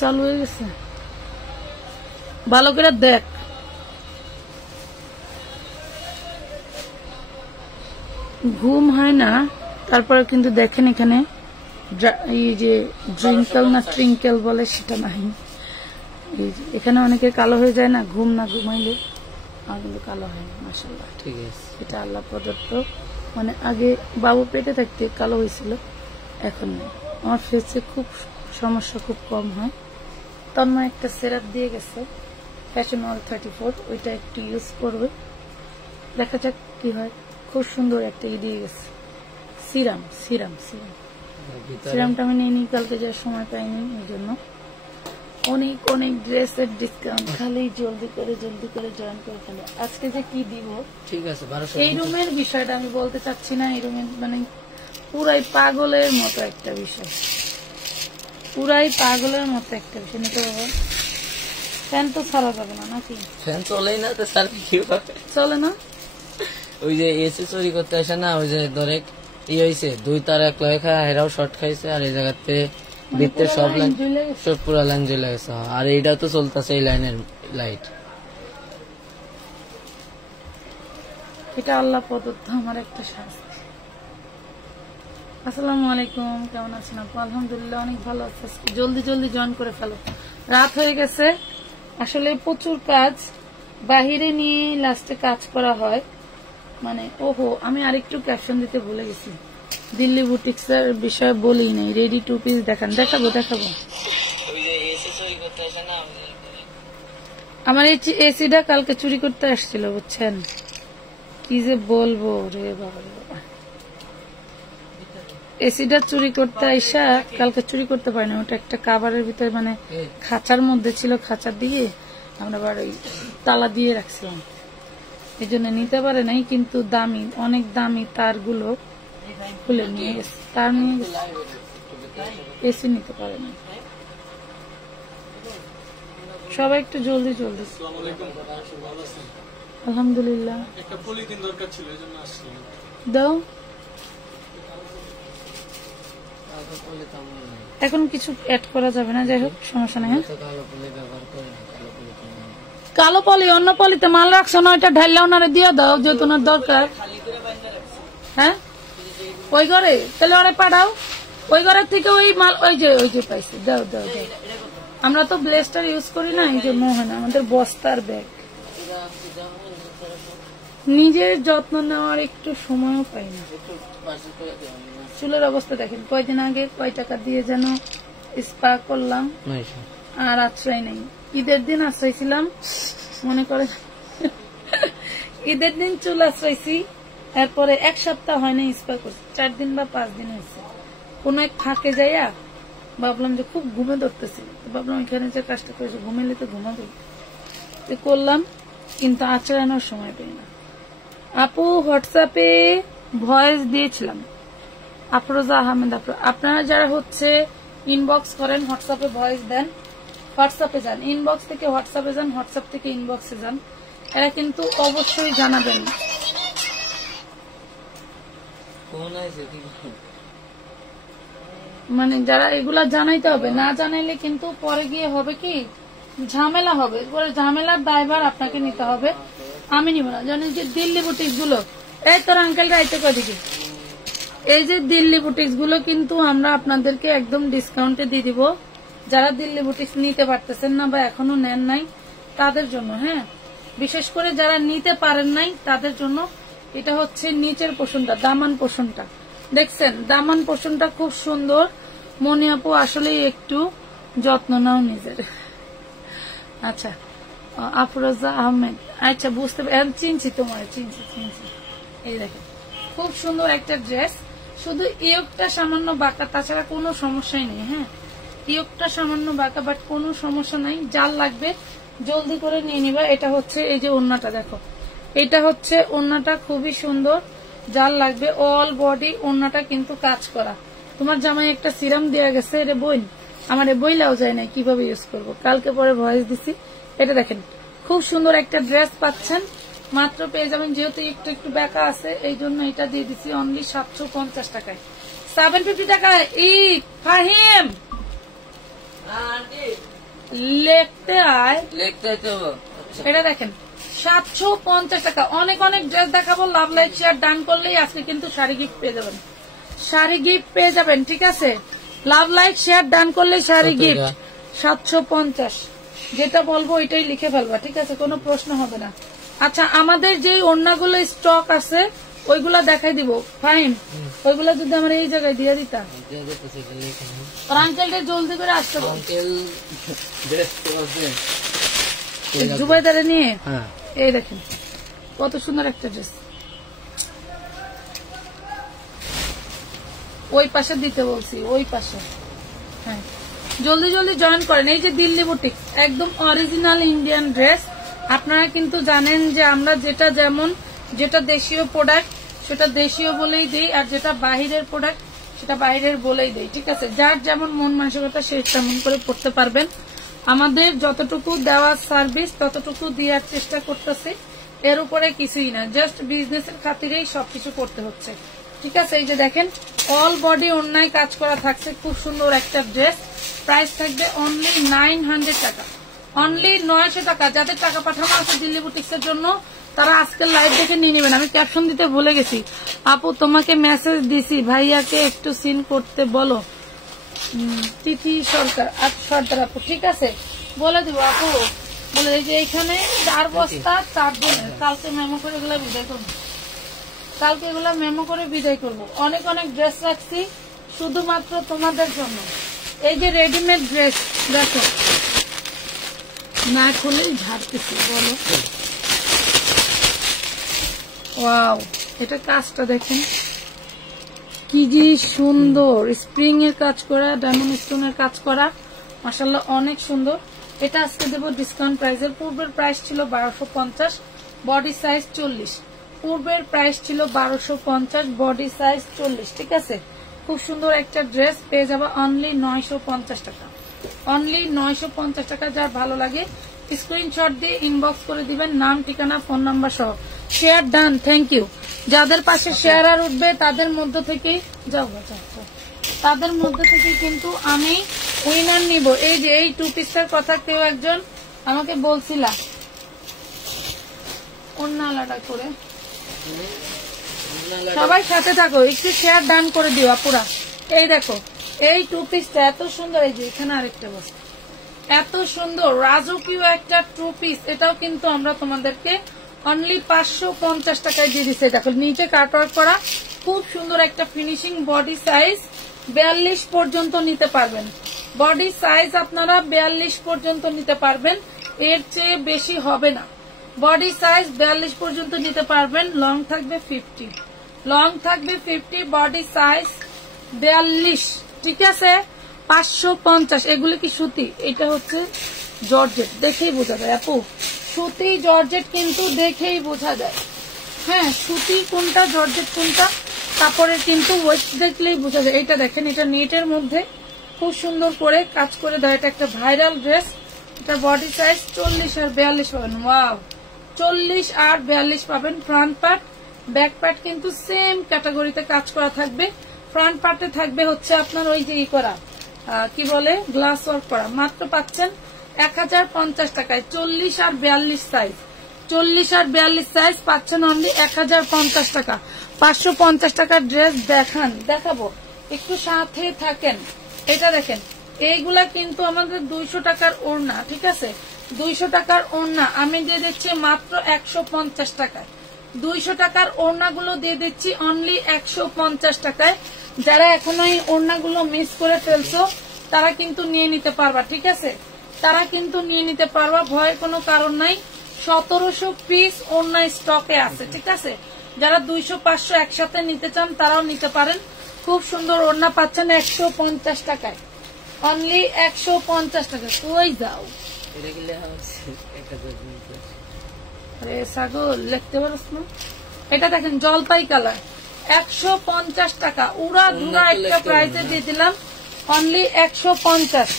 চালু হয়ে গেছে, ভালো করে দেখ। ঘুম হয় না, তারপরে কিন্তু দেখেন এখানে এই যে ড্রিঙ্কেল না ট্রিঙ্কেল বলে সেটা নাই। এখানে অনেকে কালো হয়ে যায় না, ঘুম না ঘুমাইলে, আর কিন্তু কালো হয় না মাশাআল্লাহ। ঠিক আছে, এটা আল্লাহ প্রদত্ত। মানে আগে বাবু পেটে থাকতে কালো হয়েছিল, এখন নেই। আমার ফেসে খুব সমস্যা খুব কম হয়। তন্ময় একটা সিরাপ দিয়ে গেছে ফ্যাশন ওয়াল 34, ওইটা একটু ইউজ করবে, দেখা যাক কি হয়। খুব সুন্দর একটা দিয়ে গেছে সিরাম। সিরামটা আমি নিয়ে কালকে যাওয়ার সময় পাইনি, এই জন্য। অনেক অনেক ড্রেসের ডিসকাউন্ট, খালি জলদি করে জয়েন করে ফেলে। আজকে যে কি দিব, ঠিক আছে। এই রুমের বিষয়টা আমি বলতে চাচ্ছি না, এই রুমের মানে পুরাই পাগলের মতো একটা বিষয়, নিতে পারবো। ফ্যান তো ছাড়া যাবে না নাকি? ফ্যান চলেই না তো, স্যার চলে না। ওই যে এসি চুরি করতে আসে না, ওই যে ধরে হয়েছে 2 তার 1 লয় খায়, এরাও শর্ট খাইছে, আর এই জায়গাতে ভিতরে সব লাইন সব পুরা লাইন জ্বলে গেছে। আর এইটাও তো চলতেছে এই লাইনের লাইট। এটা আল্লাহ প্রদত্ত আমার একটা শাস্তি। আসসালামু আলাইকুম, কেমন আছেন আপু? আলহামদুলিল্লাহ অনেক ভালো আছে। জলদি জয়েন করে ফেলো, রাত হয়ে গেছে। আসলে প্রচুর কাজ, বাহিরে নিয়ে লাস্টে কাজ করা হয়। মানে ওহো, আমি আরেকটু ক্যাপশন দিতে ভুলে গেছি, দিল্লি বুটিক্স এর বিষয়ে বলি নাই। রেডি টু পিস দেখাবো। আমার এই এসিটা কালকে চুরি করতে আসছিল, বুঝছেন? কি যে বলবো রে বাবা, এসিটা চুরি করতে আইসা কালকে চুরি করতে পারিনি। ওটা একটা কাভারের ভিতরে মানে খাঁচার মধ্যে ছিল, খাঁচা দিয়ে আমরা আবার ওই তালা দিয়ে রাখছিলাম, এই জন্য নিতে পারে নাই। কিন্তু দামি, অনেক দামি তারগুলো খুলে নিয়ে গেছে, তার নিয়ে গেছে, এসি নিতে পারে না। সবাই একটু জলদি আলহামদুলিল্লাহ। দাও, এখন কিছু অ্যাড করা যাবে না, যাই হোক সমস্যা নেই। কালো পলি, অন্য পলিতে মাল রাখছো না, ওইটা ঢাইলে ওনারে দিয়ে দাও যেহেতু ওনার দরকার। হ্যাঁ, ওই ঘরে তাহলে ওরে পাঠাও, ওই ঘরের থেকে ওই মাল, ওই যে পাইছি, দাও। আমরা তো ব্লেস্টার ইউজ করি না, এই যে মোহনা আমাদের বস্তার ব্যাগ। নিজের যত্ন নেওয়ার একটু সময়ও পাই না। চুলের অবস্থা দেখেন, কয়দিন আগে কয় টাকা দিয়ে যেন স্পা করলাম, আর আশ্রয় নেই। ঈদের দিন আশ্রয়ছিলাম, মনে করে ঈদের দিন চুল আশ্রয়ছি, এরপরে 1 সপ্তাহ হয়নি স্পা করছি, 4 দিন বা 5 দিন হয়েছে। কোন এক ফাঁকে যাইয়া ভাবলাম যে খুব ঘুমে ধরতেছি, ভাবলাম এখানে যে কাজটা করেছি ঘুমেলে তো ঘুমাবো, করলাম, কিন্তু আচরানোর সময় পাই না। আপু হোয়াটসঅ্যাপে ভয়েস দিয়েছিলাম, আফরোজা আহমেদ। আপনারা যারা হচ্ছে ইনবক্স করেন, হোয়াটসঅ্যাপে ভয়েস দেন, হোয়াটসঅ্যাপে যান, ইনবক্স থেকে হোয়াটসঅ্যাপে যান, হোয়াটসঅ্যাপ থেকে ইনবক্সে যান, এরা কিন্তু অবশ্যই জানাবেন। মানে যারা এগুলা জানাইতে হবে, না জানাইলে কিন্তু পরে গিয়ে হবে কি ঝামেলা হবে, পরে ঝামেলার দায়ভার আপনাকে নিতে হবে, আমি নিব না। জানেন যে দিল্লি বুটিক গুলো, এই তোর আঙ্কেল রাইতে কদিকে, এই যে দিল্লি বুটিক্স গুলো কিন্তু আমরা আপনাদেরকে একদম ডিসকাউন্টে দিয়ে দিব। যারা দিল্লি বুটিক্স নিতে পারতেছেন না বা এখনো নেন নাই তাদের জন্য, হ্যাঁ, বিশেষ করে যারা নিতে পারেন নাই তাদের জন্য। এটা হচ্ছে নিচের পোষণটা, দামান পোষণটা দেখছেন, দামান পোষণটা খুব সুন্দর। মনি আপু আসলে একটু যত্ন নাও নিজের। আচ্ছা, আফরোজা আহমেদ, আচ্ছা বুঝতে চিনছি, তোমার চিনছি। এই দেখেন খুব সুন্দর একটা ড্রেস, শুধু ইয়োগটা সামান্য বাঁকা, তাছাড়া কোনো সমস্যাই নেই। হ্যাঁ, ইয়োগটা সামান্য বাঁকা, বাট কোনো সমস্যা নাই। যার লাগবে জলদি করে নিয়ে নিবা। এটা হচ্ছে এই যে ওড়নাটা দেখো, এটা হচ্ছে ওড়নাটা খুবই সুন্দর। যার লাগবে অল বডি ওড়নাটা কিন্তু কাজ করা। তোমার জামাই একটা সিরাম দেওয়া গেছে, এটা বই আমার বইলাও যায় না কিভাবে ইউজ করবো, কালকে পরে ভয়েস দিছি। এটা দেখেন খুব সুন্দর একটা ড্রেস পাচ্ছেন, মাত্র পেয়ে যাবেন। যেহেতু একটু বাঁকা আছে এই জন্য এটা দিয়ে দিচ্ছি অনলি 750 টাকায়। 750 টাকা। ই ফাহিম লিখতে আয়, এটা দেখেন 750 টাকা। অনেক অনেক ড্রেস দেখাবো, লাভ লাইক শেয়ার ডান করলেই আজকে কিন্তু শাড়ি গিফট পেয়ে যাবেন, শাড়ি গিফট পেয়ে যাবেন, ঠিক আছে? লাভ লাইক শেয়ার ডান করলে শাড়ি গিফট 750, যেটা বলবো ওইটাই লিখে ফেলবা, ঠিক আছে? কোনো প্রশ্ন হবে না। আচ্ছা, আমাদের যে ওড়নাগুলো স্টক আছে ওইগুলা দেখাই দিব ফাইন, ওইগুলা যদি আমার এই জায়গায় দিয়ে দিতা। আঙ্কেলটা জলদি করে আসতে জুবাইদারে নিয়ে। এই দেখেন কত সুন্দর একটা ড্রেস, ওই পাশে দিতে বলছি, ওই পাশে। হ্যাঁ, জলদি জলদি জয়েন করেন। এই যে দিল্লি বুটিক, একদম অরিজিনাল ইন্ডিয়ান ড্রেস। আপনারা কিন্তু জানেন যে আমরা যেটা দেশীয় প্রোডাক্ট সেটা দেশীয় বলেই দিই, আর যেটা বাহিরের প্রোডাক্ট সেটা বাহিরের বলেই দিই, ঠিক আছে? যার যেমন মন মানসিকতা সে তেমন করে পড়তে পারবেন। আমাদের যতটুকু দেওয়ার সার্ভিস ততটুকু দেওয়ার চেষ্টা করতেছি, এর উপরে কিছুই না, জাস্ট বিজনেসের খাতিরেই সবকিছু করতে হচ্ছে, ঠিক আছে? এই যে দেখেন অল বডি অন্যায় কাজ করা থাকছে, খুব সুন্দর একটা ড্রেস। প্রাইস থাকবে অনলি 900 টাকা, অনলি 900 টাকা। যাদের টাকা পাঠানো আছে দিল্লি বুটিক্স এর জন্য তারা আজকের লাইভ দেখে নিয়ে নেবেন। আমি ক্যাপশন দিতে ভুলে গেছি, আপু তোমাকে মেসেজ দিছি, ভাইয়াকে একটু সিন করতে বলো। তিথি সরকার, সর্দার আপু, ঠিক আছে বলে দিব আপু, বলে যে এইখানে 4 বস্তা 4 জনের, কালকে মেমো করে এগুলো বিদায় করবো, কালকে এগুলা মেমো করে বিদায় করবো। অনেক অনেক ড্রেস রাখছি শুধুমাত্র তোমাদের জন্য। এই যে রেডিমেড ড্রেস দেখো, না খুলেই ঝাড়তেছি, বলো। ওয়াও, এটা কাজটা দেখেন কি যে সুন্দর, স্প্রিং এর কাজ করা, ডায়মন্ড স্টোনের কাজ করা, মাশাআল্লাহ অনেক সুন্দর। এটা আজকে দেবো ডিসকাউন্ট প্রাইসের। পূর্বের প্রাইস ছিল 1250, বডি সাইজ 40। পূর্বের প্রাইস ছিল 1250, বডি সাইজ 40, ঠিক আছে? খুব সুন্দর একটা ড্রেস পেয়ে যাবে অনলি 950 টাকা, অনলি 950 টাকা। যার ভালো লাগে স্ক্রিনশট দিয়ে ইনবক্স করে দিবেন, নাম, ঠিকানা, ফোন নাম্বার সহ। Share done, thank you. যাদের পাশে শেয়ার আর উঠবে তাদের মধ্য থেকেই তাদের মধ্যে থেকে কিন্তু আমি উইনার নিব। এই যে এই 2 পিসটার কথা কেউ একজন আমাকে বলছিলা, অন্য আলাদা করে। সবাই সাথে থাকো, একটু শেয়ার ডান করে দিও আপুরা। এই দেখো এই 2 পিসটা এত সুন্দর, এই যে এখানে আরেকটা বস্তু এত সুন্দর রাজকীয় একটা 2 পিস, এটাও কিন্তু আমরা তোমাদেরকে অনলি 550 টাকায় দিয়ে দিচ্ছি। দেখো নিচে কাটওয়ার্ক করা, খুব সুন্দর একটা ফিনিশিং। বডি সাইজ 42 পর্যন্ত নিতে পারবেন, বডি সাইজ আপনারা 42 পর্যন্ত নিতে পারবেন, এর চেয়ে বেশি হবে না। বডি সাইজ 42 পর্যন্ত নিতে পারবেন। লং থাকবে 50, লং থাকবে 50, বডি সাইজ 42, ঠিক আছে? 550। এগুলো কি সুতি? এটা হচ্ছে জর্জেট, দেখেই বোঝা যায় আপু, সুতি জর্জেট কিন্তু দেখেই বোঝা যায়। হ্যাঁ, সুতি কোনটা জর্জেট কোনটা কাপড়ের কিন্তু ওয়েট দেখলেই বোঝা যায়। এটা দেখেন, এটা নেটের মধ্যে খুব সুন্দর করে কাজ করে দেয়, এটা একটা ভাইরাল ড্রেস। এটা বডি সাইজ 40 আর 42 পাবেন। ওয়াও, 40 আর 42 পাবেন। ফ্রন্ট পার্ট ব্যাক পার্ট কিন্তু সেম ক্যাটাগরিতে কাজ করা থাকবে। ফ্রন্ট পার্টে থাকবে হচ্ছে আপনার ওই যে করা কি বলে গ্লাস ওয়ার্ক করা। মাত্র পাচ্ছেন 1050 টাকায় 40 আর 42 সাইজ, 40 আর 42 সাইজ পাচ্ছেন অনলি 1050 টাকা। 550 টাকার ড্রেস দেখাবো, একটু সাথে থাকেন। এটা দেখেন, এইগুলা কিন্তু আমাদের 200 টাকার ওড়না, ঠিক আছে? 200 টাকার ওড়না আমি দিয়ে দিচ্ছি মাত্র 150 টাকায়। 200 টাকার ওড়নাগুলো দিয়ে দিচ্ছি অনলি 150 টাকায়। যারা এখনো এই ওড়নাগুলো মিস করে ফেলছো তারা কিন্তু নিয়ে নিতে পারবা, ঠিক আছে? তারা কিন্তু নিয়ে নিতে পারবা, ভয়ের কোনো কারণ নাই। 1700 পিস ওড়না স্টকে আছে, ঠিক আছে? যারা 200-500 একসাথে নিতে চান তারাও নিতে পারেন। খুব সুন্দর ওড়না পাচ্ছেন 150 টাকায়, অনলি 150 টাকা। কই যাও আরে ছাগল, লিখতে পারছ না? এটা দেখেন জলপাই কালার, 150 টাকা। উড়া ধুরা একটা প্রাইসে দিয়ে দিলাম অনলি 150।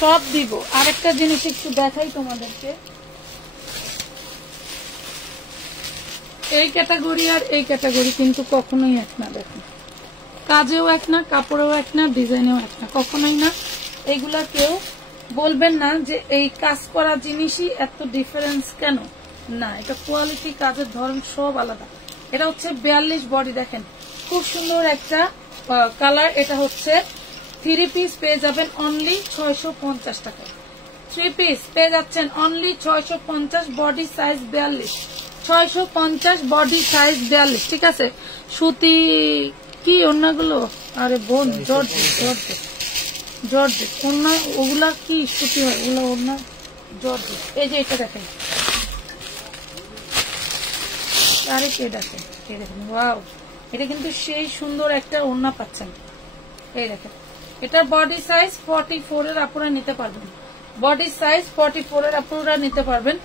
সব দিব। আরেকটা জিনিস একটু দেখাই তোমাদেরকে, এই ক্যাটাগরি আর এই ক্যাটাগরি কিন্তু কখনোই এক না। দেখুন কাজেও এক না, কাপড়েও এক না, ডিজাইনেও এক না, কখনোই না। এইগুলা কেউ বলবেন না যে এই কাজ করা জিনিসই এত ডিফারেন্স কেন, না, এটা কোয়ালিটি, কাজের ধরন সব আলাদা। এটা হচ্ছে 42 বডি, দেখেন খুব সুন্দর একটা কালার। এটা হচ্ছে 3 পিস পেয়ে যাবেন অনলি 650 টাকায়। 3 পিস পেয়ে যাচ্ছেন only 650, body size 42, 650 body size 42, ঠিক আছে। সুতি কি ওড়নাগুলো, আরে বোন জর্জেট, জর্জেট, জর্জেট ওড়না, ওগুলা কি সুতি হয়, ওগুলা ওড়না জর্জেট। এই যে এটা দেখেন, আরে কে দেখেন, কে দেখেন, ওয়াও, এটা কিন্তু সেই সুন্দর একটা ওড়না পাচ্ছেন। এই দেখেন, এটা বডি সাইজ 44 এর আপনারা নিতে পারবেন, বডি সাইজ 44 এর আপনারা নিতে পারবেন।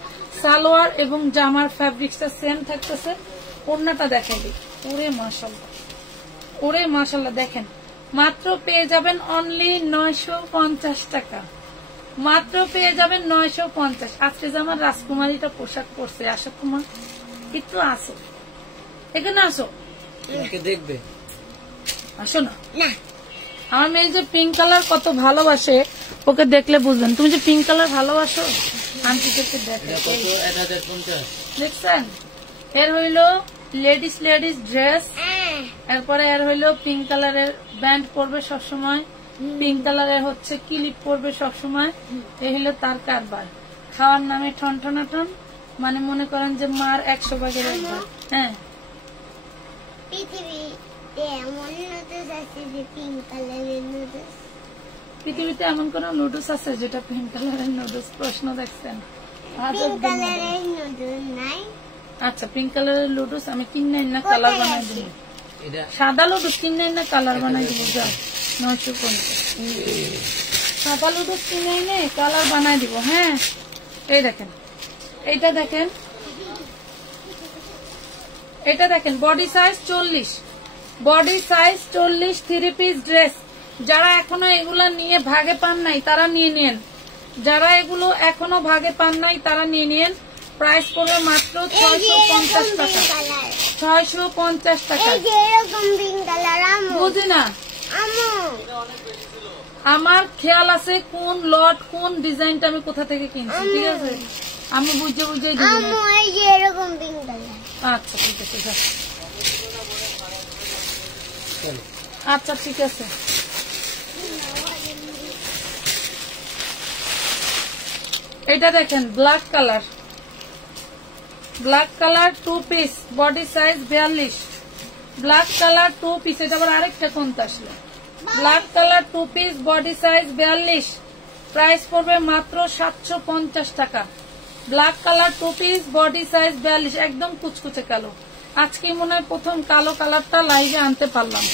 সালোয়ার এবং জামার ফ্যাব্রিক্সটা সেম থাকতেছে। ওড়নাটা দেখাই দিই, ওরে মাশাআল্লাহ, ওরে মাশাআল্লাহ, দেখেন মাত্র পেয়ে যাবেন অনলি 950 টাকা, মাত্র পেয়ে যাবেন 950। আজকে যে আমার রাজকুমারীটা পোশাক পরছে, আশা তোমার একটু আসো, এখানে আসো, দেখবে, আসো না। আমার মেয়ে যে পিঙ্ক কালার কত ভালোবাসে, ওকে দেখলে বুঝবেন। তুমি যে পিঙ্ক কালার ভালোবাসো, আন্টিদেরকে দেখছেন। এর হইল লেডিস ড্রেস, এরপরে এর হইল পিঙ্ক কালারের ব্যান্ড পরবে সবসময়, পিঙ্ক কালারের হচ্ছে ক্লিপ পরবে সবসময়। এই হইল তার কারবার, খাওয়ার নামে ঠন, মানে মনে করেন যে মার 100 ভাগের 1 ভাগ। হ্যাঁ, পৃথিবীতে এমন কোন নুডলস আছে যেটা পিঙ্ক কালারের নুডলস? প্রশ্ন দেখছেন? আচ্ছা, পিঙ্ক কালারের নুডলস আমি কিনে না কালার বানাই দিব, সাদা নুডলস কিনে না কালার বানাই দিব। যাও 950 সাদা নুডলস কিনে নে কালার বানাই দিব। হ্যাঁ, এই দেখেন, এইটা দেখেন, এটা দেখেন body size 40, body size 40, 3 piece dress. যারা এখনো এগুলা নিয়ে ভাগে পান নাই তারা নিয়ে নেন, যারা এগুলো এখনো ভাগে পান নাই তারা নিয়ে নেন। প্রাইস পড়বে মাত্র 650 টাকা, 650 টাকা। বুঝি না, আমার খেয়াল আছে কোন লট কোন ডিজাইনটা আমি কোথা থেকে কিনছি, ঠিক আছে, আমি বুঝে আচ্ছা ঠিক আছে, আচ্ছা ঠিক আছে। এটা দেখেন black colour, black colour 2 piece, body size 42, black colour 2 piece. এটা আবার আরেকটা কোনটা আসলে, black colour 2 piece, body size 42, price পড়বে মাত্র 750 টাকা। Black colour 2 piece, body size 42, একদম কুচকুচে কালো। আজকেই মনে হয় প্রথম কালো কালারটা লাইভে আনতে পারলাম।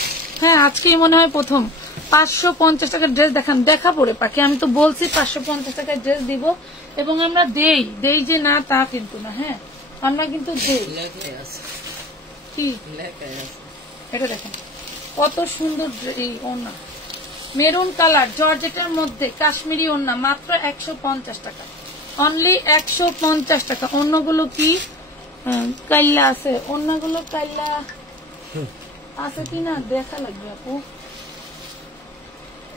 হ্যাঁ, আজকেই মনে হয় প্রথম। 550 টাকার ড্রেস দেখান, দেখা পড়ে পাখি, আমি তো বলছি 550 টাকার ড্রেস দিব, এবং আমরা দেই যে না তা কিন্তু না। হ্যাঁ, আমরা কিন্তু দেই। কি এটা দেখেন কত সুন্দর এই ওড়না, মেরুন কালার জর্জেটের মধ্যে কাশ্মীরি ওড়না, মাত্র 150 টাকা, অনলি 150 টাকা। অন্যগুলো কি কাইল্লা আছে, অন্যগুলো কাইল্লা আছে কিনা দেখা লাগবে আপু।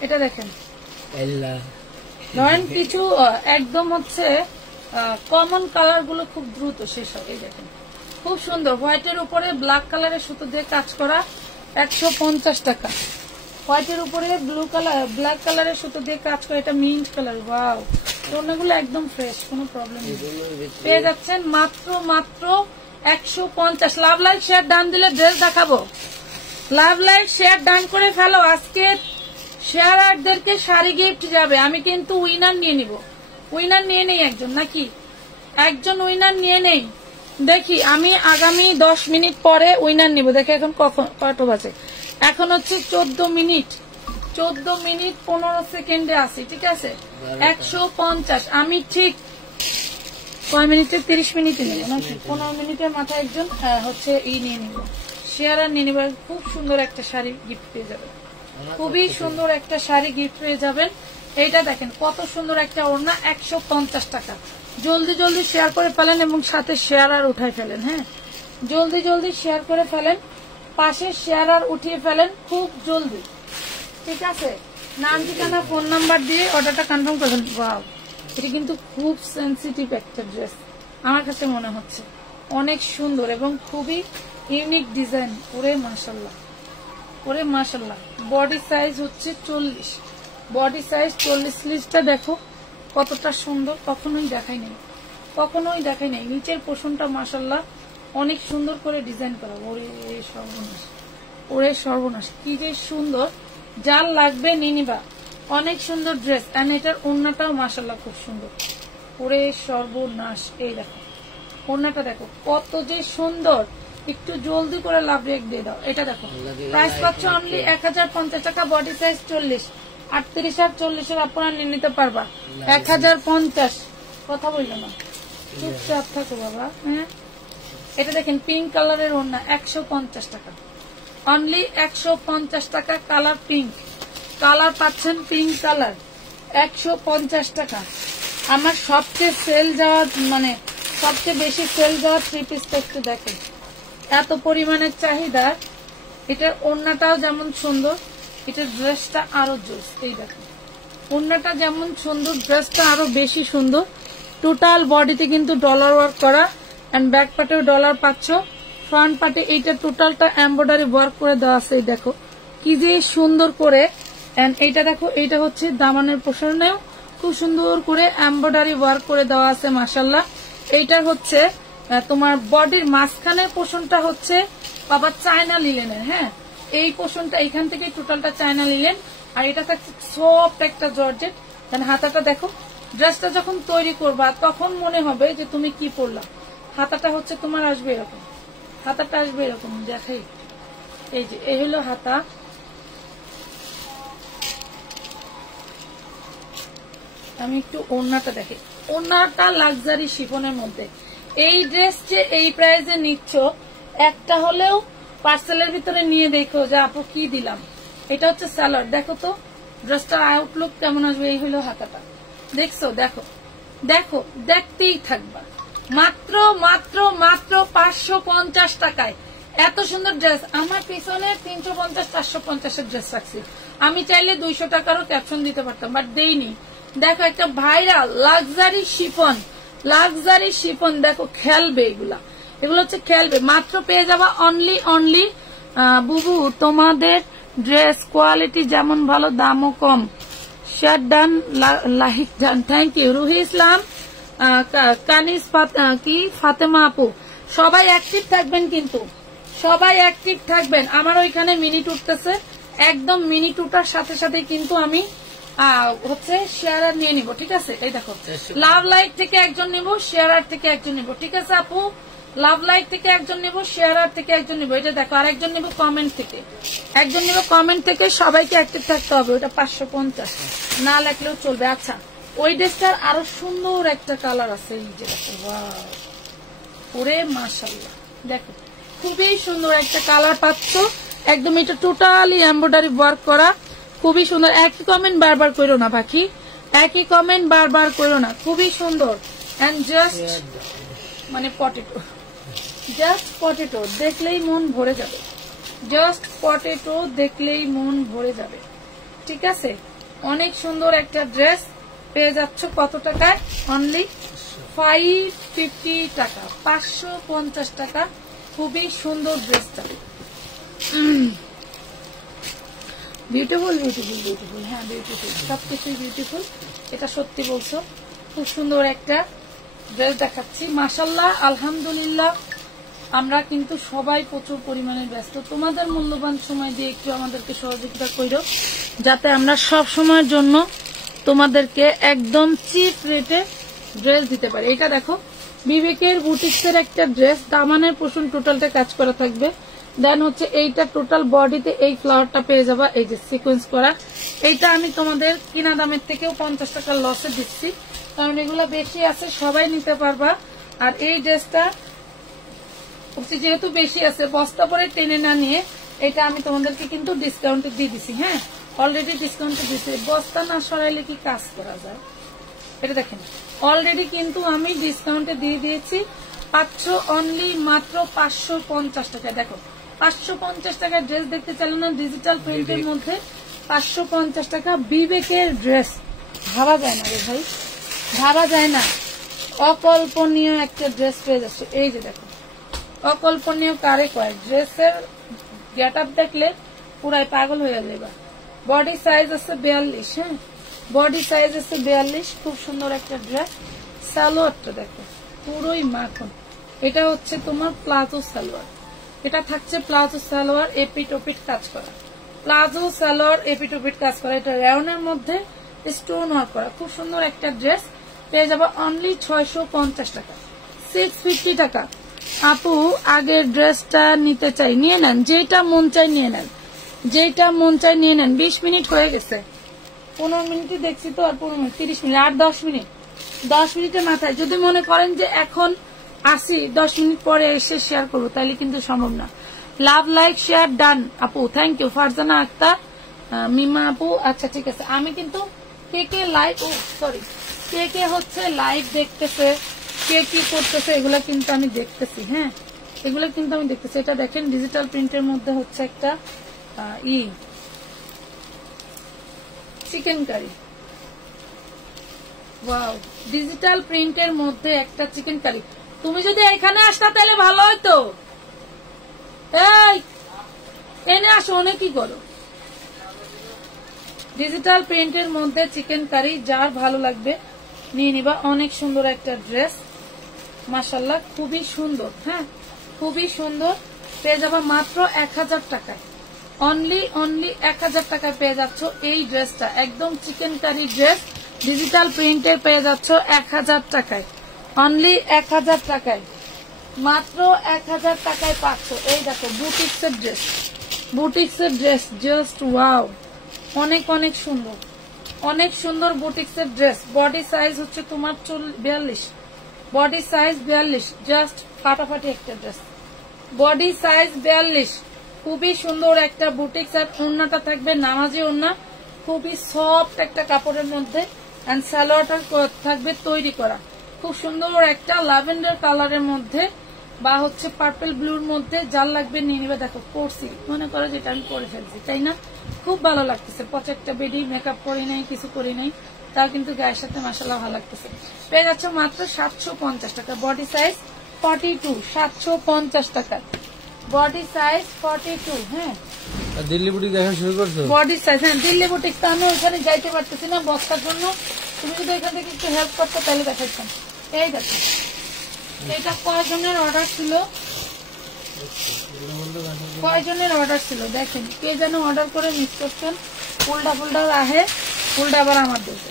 এটা দেখেন, ধরেন কিছু একদম হচ্ছে কমন কালার গুলো খুব দ্রুত শেষ হয়। এই দেখেন খুব সুন্দর হোয়াইটের উপরে ব্ল্যাক কালারের সুতো দিয়ে কাজ করা, 150 টাকা। হোয়াইটের উপরে ব্লু কালার ব্ল্যাক কালারের সুতো দিয়ে কাজ করা, এটা মিন্ট কালার। ওয়াও, ওড়নাগুলো একদম ফ্রেশ, কোনো প্রবলেম নেই। পেয়ে যাচ্ছেন মাত্র 150। লাভ লাইক শেয়ার ডান দিলে ড্রেস দেখাবো, লাভ লাইক শেয়ার ডান করে ফেলো। আজকে শেয়ারদেরকে শাড়ি গিফট যাবে। আমি কিন্তু উইনার নিয়ে নিব, উইনার নিয়ে নেই একজন, নাকি একজন উইনার নিয়ে নেই। দেখি আমি আগামী 10 মিনিট পরে উইনার নিব। দেখে এখন কত বাজে, এখন হচ্ছে 14 মিনিট 15 সেকেন্ডে আছি, ঠিক আছে। 150 আমি ঠিক কয় মিনিটে, 30 মিনিটে নিব নাকি 15 মিনিটের মাথায় একজন হচ্ছে নিয়ে নিব, শেয়ার আর নিয়ে নিব। খুব সুন্দর একটা শাড়ি গিফট পেয়ে যাবেন, খুবই সুন্দর একটা শাড়ি গিফট পেয়ে যাবেন। এইটা দেখেন কত সুন্দর একটা ওড়না, 150 টাকা। জলদি জলদি শেয়ার করে ফেলেন এবং সাথে শেয়ার আর উঠাই ফেলেন। হ্যাঁ, জলদি জলদি শেয়ার করে ফেলেন পাশে শেয়ার আর উঠিয়ে ফেলেন খুব জলদি, ঠিক আছে? নাম ঠিকানা ফোন নাম্বার দিয়ে অর্ডারটা কনফার্ম করবেন। ওয়াও, এটা কিন্তু খুব সেন্সিটিভ একটা ড্রেস আমার কাছে মনে হচ্ছে, অনেক সুন্দর এবং খুবই ইউনিক ডিজাইন। ওরে মাশাল্লাহ, ওরে মাশাল্লাহ। বডি সাইজ হচ্ছে 40, বডি সাইজ 40 স্লিভসটা দেখো কতটা সুন্দর, কখনোই দেখাই নাই, কখনোই দেখাই নাই। নিচের পোর্শনটা মাশাল্লাহ অনেক সুন্দর করে ডিজাইন করা। ওরে সর্বনাশ, ওরে সর্বনাশ, কি যে সুন্দর, যার লাগবে নিয়ে নিবা। অনেক সুন্দর ড্রেস, এন্ড এটার ওড়নাটাও মাশাল্লাহ খুব সুন্দর। ওরে সর্বনাশ, এই দেখো ওড়নাটা দেখো কত যে সুন্দর। একটু জলদি করে লাভ রেক দিয়ে দাও। এটা দেখো প্রাইস পাচ্ছ অনলি 1050 টাকা, বডি সাইজ 40, 38 আর 40 আপনারা নিয়ে নিতে পারবা 1050। কথা বললো না, চুপচাপ থাকো বাবা। হ্যাঁ, এটা দেখেন পিঙ্ক কালারের ওড়না 150 টাকা, অনলি 150 টাকা। কালার পিঙ্ক, কালার পাচ্ছেন পিঙ্ক কালার 150 টাকা। আমার সবচেয়ে সেল যাওয়া মানে সবচেয়ে বেশি সেল যাওয়া 3 পিসটা একটু দেখেন, এত পরিমাণের চাহিদা। এটার ওড়নাটাও যেমন সুন্দর, এটার ড্রেসটা আরো জোস। এই দেখেন ওড়নাটা যেমন সুন্দর, ড্রেসটা আরো বেশি সুন্দর। টোটাল বডিতে কিন্তু ডলার ওয়ার্ক করা, এন্ড ব্যাক পার্টেও ডলার পাচ্ছ। ফ্রন্ট পার্টে এইটা টোটালটা এমব্রয়ডারি ওয়ার্ক করে দেওয়া আছে। এই দেখো কি যে সুন্দর করে। এন্ড এইটা দেখো, এইটা হচ্ছে দামানের পোর্শনেও খুব সুন্দর করে এমব্রয়ডারি ওয়ার্ক করে দেওয়া আছে মাশাল্লাহ। এইটার হচ্ছে তোমার বডির মাঝখানের পোর্শনটা হচ্ছে বাবা চায়না লিলেনের। হ্যাঁ, এই পোর্শনটা এইখান থেকে টোটালটা চায়না লিলেন, আর এটা থাকছে সফট একটা জর্জেট। হাতাটা দেখো, ড্রেসটা যখন তৈরি করবা তখন মনে হবে যে তুমি কি পরলা। হাতাটা হচ্ছে তোমার আসবে এরকম, হাতাটা আসবে এরকম দেখাই। এই যে এই হলো হাতা। আমি একটু ওড়নাটা দেখি, ওড়নাটা লাক্সারি শিফনের মধ্যে। এই ড্রেস যে এই প্রাইসে নিচ্ছ, একটা হলেও পার্সেলের ভিতরে নিয়ে দেখো যে আপু কি দিলাম। এটা হচ্ছে সালোয়ার, দেখো তো ড্রেসটার আউটলুক কেমন আসবে। এই হলো হাতাটা, দেখছো? দেখো দেখো, দেখতেই থাকবা। মাত্র মাত্র মাত্র 550 টাকায় এত সুন্দর ড্রেস। আমার পিছনে 350-450 ড্রেস রাখছি, আমি চাইলে 200 টাকারও ক্যাপশন দিতে পারতাম, বাট দেইনি। দেখো একটা viral luxury chiffon, luxury chiffon দেখো, খেলবে এগুলা, এগুলো হচ্ছে খেলবে। মাত্র পেয়ে যাবা অনলি অনলি বুবু, তোমাদের ড্রেস কোয়ালিটি যেমন ভালো দামও কম। Share done, like done, thank you. Ruhi Islam, Kanis কি ফাতেমা আপু, সবাই অ্যাক্টিভ থাকবেন কিন্তু, সবাই অ্যাক্টিভ থাকবেন। আমার ওইখানে মিনিট উঠতেছে, একদম মিনিট উঠার সাথে সাথে কিন্তু আমি হচ্ছে শেয়ারার নিয়ে নিব, ঠিক আছে? এই দেখো লাভ লাইক থেকে একজন নিব, শেয়ারার থেকে একজন নিব, ঠিক আছে আপু? লাভ লাইক থেকে একজন নিব, শেয়ারার থেকে একজন নিব। এটা দেখো আর একজন নিব কমেন্ট থেকে, একজন নিব কমেন্ট থেকে। সবাইকে অ্যাক্টিভ থাকতে হবে। ওটা 550, না লাগলেও চলবে। আচ্ছা, ওই ড্রেসটার আরো সুন্দর একটা কালার আছে, এই যে দেখো, ওয়াও, ওরে মাশাআল্লাহ, দেখো খুবই সুন্দর একটা কালার পাচ্ছ একদম। এটা টোটালি এমব্রয়ডারি ওয়ার্ক করা, খুবই সুন্দর। একই কমেন্ট বারবার করো না পাখি, একই কমেন্ট বারবার করো না, খুবই সুন্দর। এন্ড জাস্ট মানে পটেটো, জাস্ট পটেটো দেখলেই মন ভরে যাবে, জাস্ট পটেটো দেখলেই মন ভরে যাবে, ঠিক আছে? অনেক সুন্দর একটা ড্রেস পেয়ে যাচ্ছ কত টাকায়? অনলি 550 টাকা, 550 টাকা। খুবই সুন্দর ড্রেসটা, বিউটিফুল বিউটিফুল বিউটিফুল। হ্যাঁ বিউটিফুল, সবকিছুই বিউটিফুল, এটা সত্যি বলছো। খুব সুন্দর একটা ড্রেস দেখাচ্ছি মাশাআল্লাহ, আলহামদুলিল্লাহ। আমরা কিন্তু সবাই প্রচুর পরিমাণে ব্যস্ত, তোমাদের মূল্যবান সময় দিয়ে একটু আমাদেরকে সহযোগিতা করো, যাতে আমরা সব সময়ের জন্য তোমাদেরকে একদম চিপ রেটে ড্রেস দিতে পারি। এটা দেখো বিবেকের বুটিক্সের একটা ড্রেস, দামানের পোর্শন টোটালটা কাজ করা থাকবে। দেন হচ্ছে এইটা টোটাল বডিতে এই ফ্লাওয়ারটা পেয়ে যাবা, এই যে সিকোয়েন্স করা। এইটা আমি তোমাদের কিনা দামের থেকেও 50 টাকা লসে দিচ্ছি, কারণ এগুলো বেশি আছে, সবাই নিতে পারবা। আর এই ড্রেসটা যেহেতু বেশি আছে, বস্তা পরে টেনে না নিয়ে এটা আমি তোমাদেরকে কিন্তু ডিসকাউন্টে দিয়ে দিছি। হ্যাঁ, অলরেডি ডিসকাউন্টে দিচ্ছি, বস্তা না সরাইলে কি কাজ করা যায়? এটা দেখেন অলরেডি কিন্তু আমি ডিসকাউন্টে দিয়ে দিয়েছি। পাচ্ছ অনলি মাত্র 550 টাকা। দেখো 550 টাকার ড্রেস দেখতে চাইলেন না ডিজিটাল প্রিন্টের মধ্যে 550 টাকা বিবেকের ড্রেস। ভাবা যায় না রে ভাই, ভাবা যায় না। অকল্পনীয় একটা ড্রেস পেয়ে যাচ্ছে। এই যে দেখো, অকল্পনীয় কারে কয়, ড্রেসের গেট আপ দেখলে পুরাই পাগল হয়ে যাবে। বডি সাইজ আছে 42, হ্যাঁ বডি সাইজ আছে 42। খুব সুন্দর একটা ড্রেস। সালোয়ারটা দেখো পুরোই মাখন। এটা হচ্ছে তোমার প্লাজো সালোয়ার, এটা থাকছে প্লাজো সালোয়ার, এপিট ওপিট কাজ করা, প্লাজো সালোয়ার এপিট ওপিট কাজ করা। এটা রেওনের মধ্যে স্টোন ওয়ার্ক করা, খুব সুন্দর একটা ড্রেস পেয়ে যাবে অনলি 650 টাকা, 650 টাকা। আপু আগের ড্রেসটা নিতে চাই, নিয়ে নেন, যেটা মন চাই নিয়ে নেন, যেটা মন চাই নিয়ে নেন। 20 মিনিট হয়ে গেছে, 15 মিনিটই দেখছি তো, আর 15 মিনিট 30 মিনিট আর 10 মিনিট, 10 মিনিটের মাথায় যদি মনে করেন যে এখন আসি 10 মিনিট পরে এসে শেয়ার করবো, তাহলে কিন্তু সম্ভব না। লাভ লাইক শেয়ার ডান আপু, থ্যাংক ইউ। ফারজানা আক্তার, মিমা আপু, আচ্ছা ঠিক আছে। আমি কিন্তু কে কে লাইভ, ও সরি, কে কে হচ্ছে লাইভ দেখতেছে, কে কি করতেছে, এগুলা কিন্তু আমি দেখতেছি, হ্যাঁ এগুলো কিন্তু আমি দেখতেছি। এটা দেখেন ডিজিটাল প্রিন্টের মধ্যে হচ্ছে একটা চিকেন কারি, ওয়াও, ডিজিটাল প্রিন্টের মধ্যে একটা চিকেন কারি। তুমি যদি এখানে আসতা তাহলে ভালো হইতো। এই এনে আসো, অনেক কি করো। ডিজিটাল প্রিন্টের মধ্যে চিকেন কারি, যার ভালো লাগবে নিয়ে নিবা। অনেক সুন্দর একটা ড্রেস, মাশাআল্লাহ খুবই সুন্দর, হ্যাঁ খুবই সুন্দর। পেয়ে যাবা মাত্র 1000 টাকায়, অনলি 1000 টাকায় পেয়ে যাচ্ছ এই ড্রেসটা। একদম চিকেন কারি ড্রেস ডিজিটাল প্রিন্টের পেয়ে যাচ্ছ 1000 টাকায়, অনলি 1000 টাকায়, মাত্র 1000 টাকায় পাচ্ছ। এই দেখো বুটিক্সের ড্রেস, বুটিক্সের ড্রেস জাস্ট ওয়াও, অনেক অনেক সুন্দর, অনেক সুন্দর বুটিক্সের ড্রেস। বডি সাইজ হচ্ছে তোমার 42, বডি সাইজ 42, জাস্ট ফাটাফাটি একটা ড্রেস, বডি সাইজ 42। খুবই সুন্দর একটা বুটিক্স। আর ওড়নাটা থাকবে নামাজি ওড়না, খুবই সফট একটা কাপড়ের মধ্যে, এন্ড সালোয়ারটা থাকবে তৈরি করা। খুব সুন্দর একটা ল্যাভেন্ডার কালারের মধ্যে বা হচ্ছে পার্পল ব্লুর মধ্যে, যার লাগবে নিয়ে নিবে। দেখো পরছি, মনে করো যেটা আমি পরে ফেলছি, তাই না? খুব ভালো লাগতেছে। প্রত্যেকটা বেডি মেকআপ করি নাই, কিছু করি নাই, তাও কিন্তু গায়ের সাথে মাশাআল্লাহ ভালো লাগতেছে। পেয়ে যাচ্ছে মাত্র 750 টাকা, বডি সাইজ 42, 750 টাকা, বডি সাইজ 42। হ্যাঁ দিল্লি বুটিক দেখা শুরু করছো? বডি সাইজ, হ্যাঁ দিল্লি বুটিক। তো আমি ওইখানে যাইতে পারতেছি না বস্তার জন্য, তুমি যদি এখান থেকে একটু হেল্প করতো তাহলে দেখাইতাম। এই দেখো এটা কয়জনের অর্ডার ছিল, কয়জনের অর্ডার ছিল দেখেন, কে যেন অর্ডার করে মিস করছেন। উল্টা ফুলটা আহে, উল্টা আবার আমার দেবে,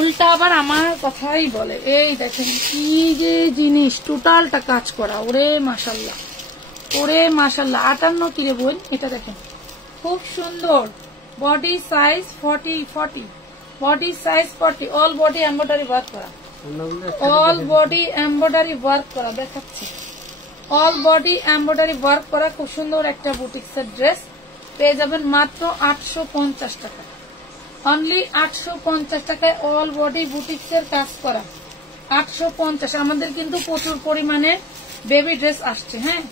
উল্টা আবার আমার কথাই বলে। এই দেখেন কি যে জিনিস, টোটালটা কাজ করা, ওরে মাশাল্লাহ, ওরে মাশাল্লাহ। 58 কিরে বোন, এটা দেখেন খুব সুন্দর। Body size 40, body size 40, all body embroidery work করা, অল বডি এমব্রয়ডারি ওয়ার্ক করা দেখাচ্ছি, অল বডি এমব্রয়ডারি ওয়ার্ক করা। খুব সুন্দর একটা বুটিক্সের ড্রেস পেয়ে যাবেন মাত্র 850 টাকা, অনলি 850 টাকায় অল বডি বুটিক্সের কাজ করা। 850। আমাদের কিন্তু প্রচুর পরিমাণে বেবি ড্রেস আসছে, হ্যাঁ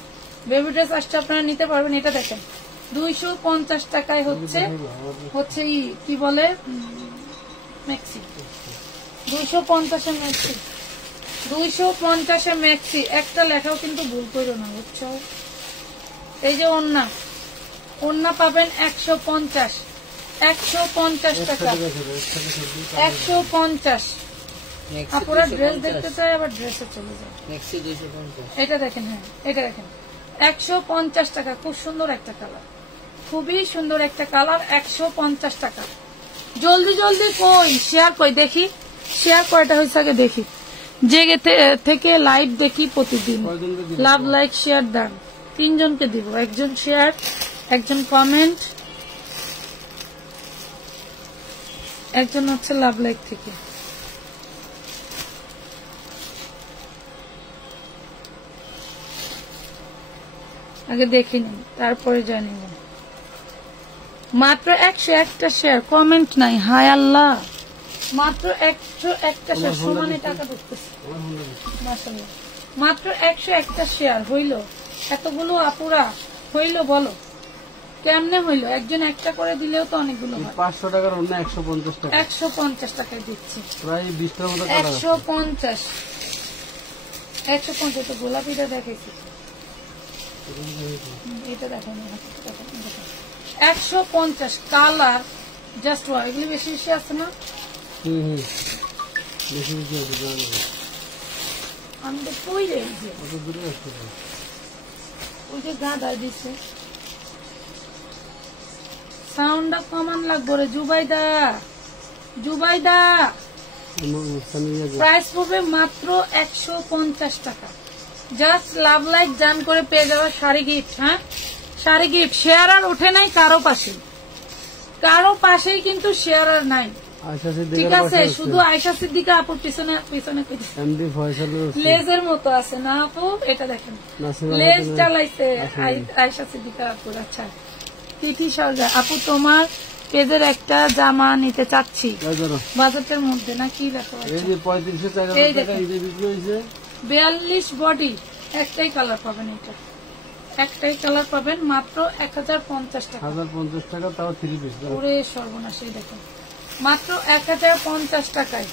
বেবি ড্রেস আসছে, আপনারা নিতে পারবেন। এটা দেখেন 250 টাকায় হচ্ছে কি বলে ম্যাক্সি, 250 ম্যাক্সি, 250 ম্যাক্সি। একটা লেখাও কিন্তু ভুল করো না, বুঝছো? এই যে ওন্না, ওন্না পাবেন 150, 150 টাকা, 150। আপনারা ড্রেস দেখতে চাই আবার ড্রেসে চলে যায়। এটা দেখেন, হ্যাঁ এটা দেখেন 150 টাকা। খুব সুন্দর একটা কালার, খুবই সুন্দর একটা কালার, 150 টাকা। জলদি জলদি কই শেয়ার কই দেখি, শেয়ার কয়টা হয়েছে আগে দেখি, যে থেকে লাইভ দেখি প্রতিদিন। লাভ লাইক শেয়ার দান, 3 জনকে দিব, একজন শেয়ার, একজন কমেন্ট, একজন হচ্ছে লাভ লাইক থেকে। আগে দেখে নিন তারপরে জানিব। মাত্র 101টা শেয়ার, কমেন্ট নাই, হায় আল্লাহ, মাত্র 101টা শেয়ার। সমানে টাকা ঢুকতেছে মাশাআল্লাহ, মাত্র 101টা শেয়ার হইল, এতগুলো আপুরা হইল বলো, কেমনে হইলো? একজন একটা করে দিলেও তো অনেকগুলো হয়। 500 টাকার অন্য 150 টাকা, 150 টাকায় দিচ্ছি, প্রায় 20 টাকার মতো কালার আছে। 150 তো গোলাপিটা দেখাইছি, এটা দেখো 150 কালার জাস্ট ওয়াও। এগুলি বেশি বেশি আছে না? বেশি বেশি আছে, জানি না। আমি তো কই রেখেছি, কত দূরে আছে? ওই যে গাদা দিছে। সাউন্ডটা কমান লাগবে রে জুবাইদা, জুবাইদা। প্রাইস পড়বে মাত্র 150 টাকা। জাস্ট লাভ লাইক জান করে পেয়ে যাওয়া শাড়ি গিফট। হ্যাঁ, শাড়ি গিফট। শেয়ার আর ওঠে নাই কারো পাশে, কারো পাশেই কিন্তু শেয়ার আর নাই। ঠিক আছে, শুধু আয়েশা সিদ্দিকা আপুর পিছনে পিছনে লেজের মতো আছে না আপু? এটা দেখেন, লেজ চালাইছে আয়েশা সিদ্দিকা আপুর। আচ্ছা, তিথি সরকার আপু, তোমার পেজের একটা জামা নিতে চাচ্ছি বাজেটের মধ্যে, না কি ব্যাপার? 42 বডি, একটাই কালার পাবেন, এটা একটাই কালার পাবেন মাত্র 1050 টাকা। 1050 টাকা, তাও 3 পিস। ওরে সর্বনাশ, এই দেখেন মাত্র 1050 টাকায়।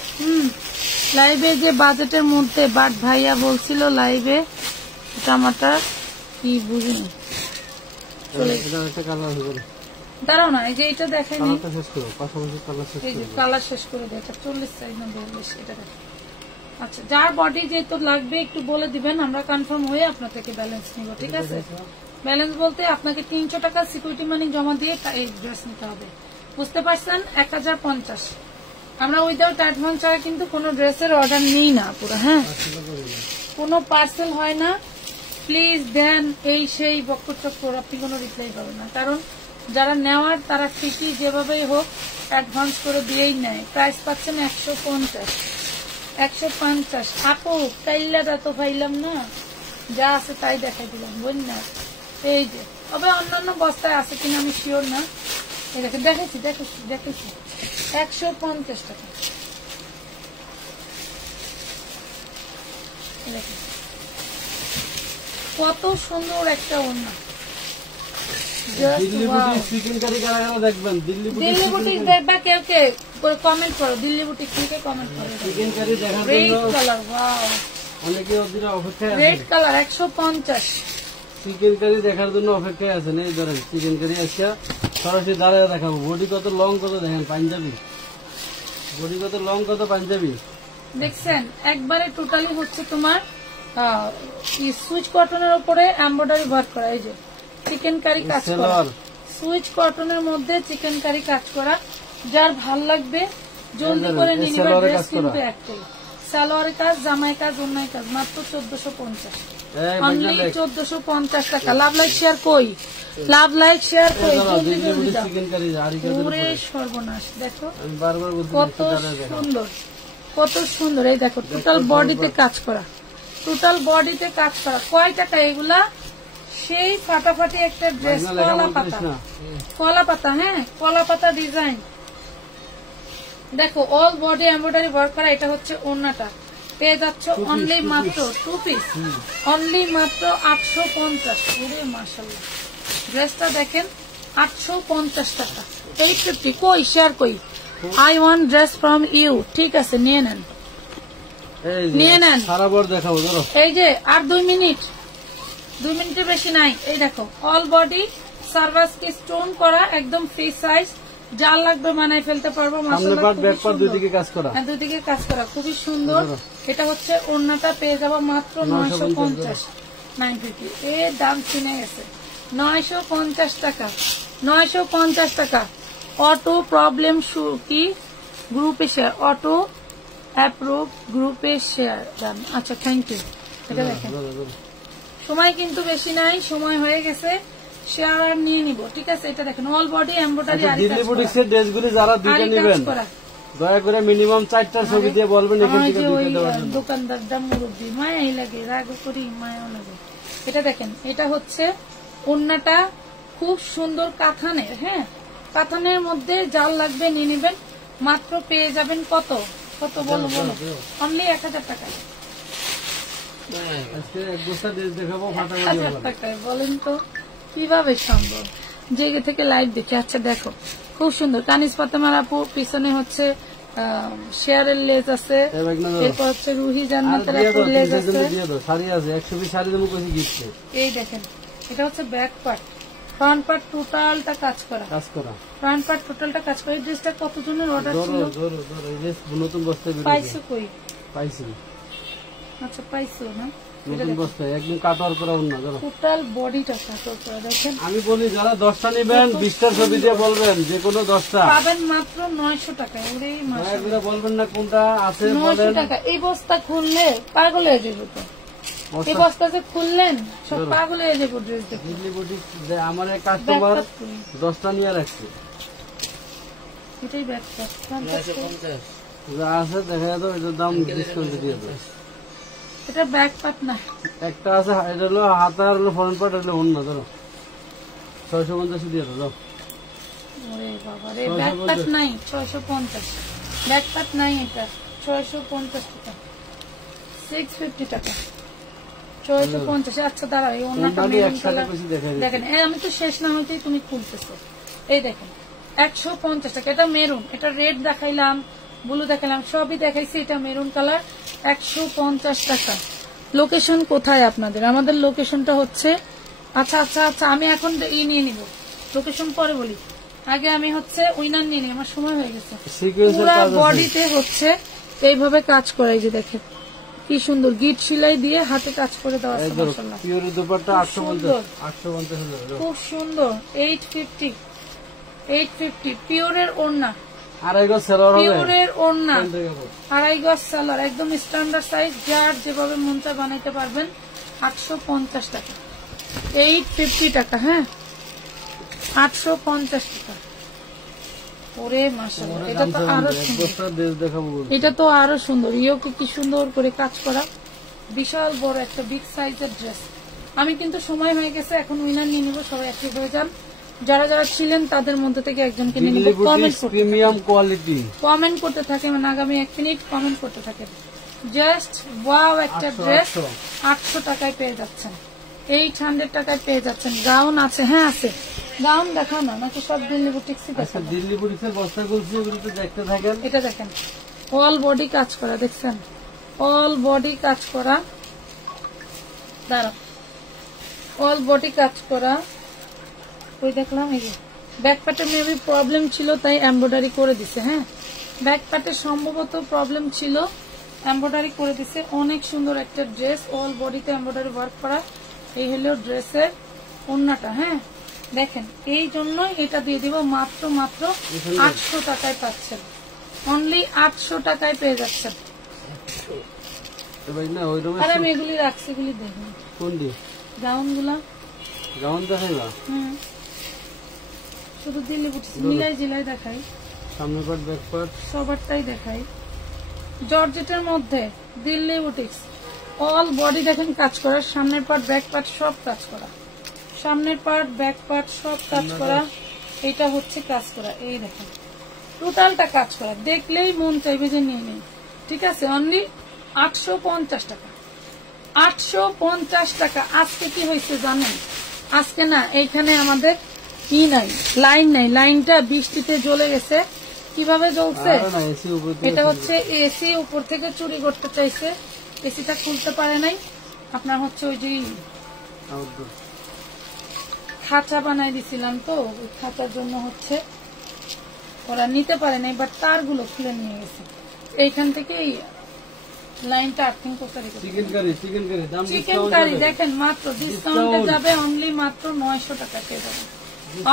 লাইভে যে বাজেটের মধ্যে, বাট ভাইয়া বলছিল লাইভে জামাটা কি বুঝিনি। দাঁড়াও না, এই যে এটা দেখেন, এই যে কালার শেষ করে দেয়। 40 সাইজ না 42, এটা দেখেন। আচ্ছা, যার বডি যেহেতু লাগবে একটু বলে দিবেন, আমরা কনফার্ম হয়ে আপনার থেকে ব্যালেন্স নিব। ঠিক আছে, ব্যালেন্স বলতে আপনাকে 300 টাকা সিকিউরিটি মানি জমা দিয়ে এই ড্রেস নিতে হবে, বুঝতে পারছেন? 1050। আমরা উইদাউট অ্যাডভান্স ছাড়া কিন্তু কোনো ড্রেসের অর্ডার নিই না পুরো। হ্যাঁ, কোনো পার্সেল হয় না। প্লিজ দেন এই সেই বক্কর চক্কর, আপনি কোনো রিপ্লাই পাবেন না। কারণ যারা নেওয়ার তারা ঠিকই যেভাবেই হোক অ্যাডভান্স করে দিয়েই নেয়। প্রাইস পাচ্ছেন 150। আপু টাইলাটা তো পাইলাম না, যা আছে তাই দেখাই দিলাম, বল না। এই যে, তবে অন্যান্য বস্তায় আছে কিনা আমি শিওর না। এই দেখেন, দেখেছি 150 টাকা। দেখেন কত সুন্দর একটা ওড়না। দিল্লি বুটিক দেখবা কেউ কে কমেন্ট করো, দিল্লি বুটিক থেকে কমেন্ট করো। Red colour, wow, red colour 150। Chicken curry দেখার জন্য অপেক্ষায় আছেন। এই ধরেন চিকেন কারি আসিয়া সরাসরি দাঁড়িয়ে দেখাবো। বডি কত লং, কত দেখেন পাঞ্জাবি, বডি কত লং, কত পাঞ্জাবি দেখছেন। একবারে টোটালি হচ্ছে তোমার সুইচ কটনের উপরে এমব্রয়ডারি ওয়ার্ক করা। এই যে চিকেন কারি কাজ করা, সুইচ কটনের মধ্যে চিকেন কারি কাজ করা। যার ভাল লাগবে জলদি করে নিয়ে নিবে। ড্রেস কিন্তু একটাই, সালোয়ারের কাজ, জামাই কাজ, অন্যায় কাজ, মাত্র 1450। অনলি 1450 টাকা। লাভ লাইক শেয়ার কই, লাভ লাইক শেয়ার কই, জলদি জলদি যাও। পুরে সর্বনাশ, দেখো কত সুন্দর, কত সুন্দর। এই দেখো টোটাল বডিতে কাজ করা, টোটাল বডিতে কাজ করা। কয় টাকা এগুলা? সেই ফাটাফাটি একটা ড্রেস, কলা পাতা, কলা পাতা। হ্যাঁ, কলা পাতা ডিজাইন। দেখো অল বডি এমব্রয়ডারি ওয়ার্ক করা। এটা হচ্ছে ওড়নাটা, পেয়ে যাচ্ছ অনলি মাত্র 2 পিস, অনলি মাত্র 850। ওরে মাশাআল্লাহ, ড্রেসটা দেখেন 850 টাকা। 850 কই শেয়ার কই? I want dress from you. ঠিক আছে, নিয়ে নেন, নিয়ে নেন। এই যে আর 2 মিনিট, 2 মিনিটের বেশি নাই। এই দেখো অল বডি সার্ভাস কি স্টোন করা, একদম ফ্রি সাইজ। যা লাগবে বানাই ফেলতে পারবো। দুদিকে কাজ করা, খুবই সুন্দর। এটা হচ্ছে ওড়নাটা, পেয়ে যাবো মাত্র 950। 950 এর দাম কিনে গেছে 950 টাকা, 950 টাকা। অটো প্রবলেম কি গ্রুপে শেয়ার, অটো অ্যাপ্রুভ গ্রুপে শেয়ার ডান। আচ্ছা, থ্যাংক ইউ। এটা দেখেন, সময় কিন্তু বেশি নাই, সময় হয়ে গেছে, শেয়ার নিয়ে নিব। ঠিক আছে, এটা দেখেন অল বডি এমব্রয়ডারি। দিল্লি বুটিক্সের ড্রেসগুলি যারা দুইটা নেবেন দয়া করে মিনিমাম 4টার ছবি দিয়ে বলবেন এখান থেকে দুইটা দেওয়ার জন্য। দোকানদারটা মুরব্বি, মায়াই লাগে, রাগ করি, মায়াও লাগে। এটা দেখেন, এটা হচ্ছে ওড়নাটা, খুব সুন্দর কাঁথানের। হ্যাঁ, কাঁথানের মধ্যে যার লাগবে নিয়ে নেবেন। মাত্র পেয়ে যাবেন কত, কত বলো বলো, অনলি 1000 টাকা। আজকে এক বস্তা ড্রেস দেখাবো, ফাটাফাটি 1000 হবে। টাকায় বলেন তো কিভাবে সম্ভব? জেগে থেকে লাইভ দেখে। আচ্ছা দেখো খুব সুন্দর কানিজ ফাতেমার আপু, পিছনে হচ্ছে শেয়ারের লেজ আছে, এবার না দাও। এরপর হচ্ছে রুহি আর জান্নাতের দিয়ে আপুর দাও, লেজ 300 আছে। জন্য দিয়ে দাও। শাড়ি আছে 100 পিস শাড়ি দেবো কইছি গিফটে। এই দেখেন এটা হচ্ছে ব্যাক পার্ট, ফ্রন্ট পার্ট টোটালটা কাজ করা, কাজ করা। ফ্রন্ট পার্ট টোটালটা কাজ করা। এই ড্রেসটা কতজনের অর্ডার ধরো ছিল? ধরো ধরো, এই যে নতুন বস্তায় বের পাইছো কই? পাইছি। আচ্ছা পাইছো না? নতুন বস্তায় একদম কাটার করা না, ধরো। টোটাল বডিটা কাজ করা। দেখেন আমি বলি যারা 10টা নেবেন 20টার ছবি দিয়ে বলবেন, যে কোনো 10টা পাবেন মাত্র 900 টাকায়। ওরে মাসা, একবারে বলবেন না কোনটা আছে 900 বলেন। টাকা। এই বস্তা খুললে পাগল হয়ে যাবে তো। এই বস্তা যে খুললেন সব পাগল হয়ে যাবে ড্রেস দেখে। দিল্লি বুটিক যে আমার এক কাস্টমার ব্যাক পার্ট কই? 10টা নিয়ে রাখছে, এটাই ব্যাক পার্ট, ফ্রন্ট পার্ট কই? যা আছে দেখা যাবে, এটার দাম ডিসকাউন্টে দিয়ে দেবে। এটা ব্যাক পার্ট না, একটা আছে, এটা হলো হাতা আর হলো ফ্রন্ট পার্ট, হলো অন্য, ধরো 650 দিয়ে দাও। ওরে বাবা রে, ব্যাক পার্ট নাই 650, ব্যাক পার্ট নাই, এটা 650 টাকা, 650 টাকা, 650। আচ্ছা দাঁড়াও, এই অন্যটা কোনটা মেরুন একসাথে কালার বেশি দেখা যাচ্ছে। দেখেন। আমি তো শেষ না হইতেই তুমি খুলতেছো। এই দেখেন 150 টাকা। এটা মেরুন, এটা রেড দেখাইলাম, ব্লু দেখাইলাম, সবই দেখাইছি। এটা মেরুন কালার, 150 টাকা। লোকেশন কোথায় আপনাদের? আমাদের লোকেশনটা হচ্ছে, আচ্ছা আচ্ছা আচ্ছা, আমি এখন নিয়ে নিব লোকেশন, পরে বলি। আগে আমি হচ্ছে উইনার নিয়ে নিই, আমার সময় হয়ে গেছে। সিকোয়েন্সের পুরা কাজ আছে। বডিতে হচ্ছে এইভাবে কাজ করাই, যে দেখেন কি সুন্দর গিট সেলাই দিয়ে হাতে কাজ করে দেওয়া আছে। মাশাআল্লাহ পিওর দুপাট্টা খুব 850, সুন্দর। 850 হলো। খুব সুন্দর। 850 পিওরের ওড়না, আড়াই গজ সেলার হবে। পিওরের ওড়না, কোন থেকে হবে? 2.5 গজ সালোয়ার, একদম স্ট্যান্ডার্ড সাইজ, যার যেভাবে মন চায় বানাইতে পারবেন। 850 টাকা, 850 টাকা। হ্যাঁ 850 টাকা। ওরে মাশাআল্লাহ, এটা তো আরো এক সুন্দর, বস্তা ড্রেস দেখাবো বলছি। এটা তো আরো সুন্দর। ইয়োকে কি সুন্দর করে কাজ করা, বিশাল বড় একটা বিগ সাইজের ড্রেস। আমি কিন্তু সময় হয়ে গেছে, এখন উইনার নিয়ে নিব। সবাই অ্যাক্টিভ হয়ে যান, যারা যারা ছিলেন তাদের মধ্যে থেকে একজনকে নিয়ে নিব। দিল্লি বুটিক কমেন্ট করতে প্রিমিয়াম কোয়ালিটি। কমেন্ট করতে থাকে, মানে আগামী 1 মিনিট কমেন্ট করতে থাকে। জাস্ট ওয়াও, একটা 800, ড্রেস 800 টাকায় পেয়ে যাচ্ছেন, 800 টাকায় পেয়ে যাচ্ছেন। গাউন আছে? হ্যাঁ আছে। গাউন দেখাও না, নাকি সব দিল্লি বুটিক্সই আচ্ছা, দেখাবো? দিল্লি বুটিক্সের বস্তা খুলছি, ওগুলো তো দেখতে থাকেন। এটা দেখেন অল বডি কাজ করা, দেখছেন অল বডি কাজ করা। দাঁড়াও, অল বডি কাজ করা। ওই দেখলাম এই ব্যাক পার্টে মেবি প্রবলেম ছিল, তাই এমব্রয়ডারি করে দিছে। হ্যাঁ ব্যাক পার্টে সম্ভবত প্রবলেম ছিল, এমব্রয়ডারি করে দিছে। অনেক সুন্দর একটা ড্রেস, অল বডিতে এমব্রয়ডারি ওয়ার্ক করা। এই হলো ড্রেসের ওড়নাটা। হ্যাঁ দেখেন, এই জন্য এটা দিয়ে দিব মাত্র 800 টাকায় পাচ্ছেন, অনলি 800 টাকায় পেয়ে যাচ্ছেন। ভাই না ওই রকম আর আমি এগুলি রাখছি, এগুলি দেখুন কোন দি গাউন গুলা। গাউন দেখাইবা, শুধু দিল্লি বুটিক্স মিলাই জিলাই দেখাই, সামনে পাট ব্যাক পাট সবারটাই দেখাই। জর্জেটের মধ্যে দিল্লি বুটিক্স, অল বডি দেখেন কাজ করা, সামনের পার্ট ব্যাক পার্ট সব কাজ করা, সামনের পার্ট ব্যাক পার্ট সব কাজ করা। এটা হচ্ছে কাজ করা, এই দেখেন টোটালটা কাজ করা, দেখলেই মন চাইবে যে নিয়ে নেই। ঠিক আছে, অনলি 850 টাকা, 850 টাকা। আজকে কি হয়েছে জানেন? আজকে না এইখানে আমাদের কি নাই, লাইন নাই, লাইনটা বৃষ্টিতে জ্বলে গেছে। কিভাবে জ্বলছে? না এসি উপর এটা হচ্ছে এসি উপর থেকে চুরি করতে চাইছে, এসিটা খুলতে পারে নাই। আপনার হচ্ছে ওই যে আউটডোর খাঁচা বানাই দিছিলাম, তো ওই খাঁচার জন্য হচ্ছে ওরা নিতে পারে নাই, বাট তারগুলো খুলে নিয়ে গেছে। এইখান থেকে লাইনটা আর্থিং করতে রেখেছে। চিকেন কারি দাম চিকেন কারি দেখেন মাত্র ডিসকাউন্টে যাবে, অনলি মাত্র 900 টাকা পেয়ে যাবেন,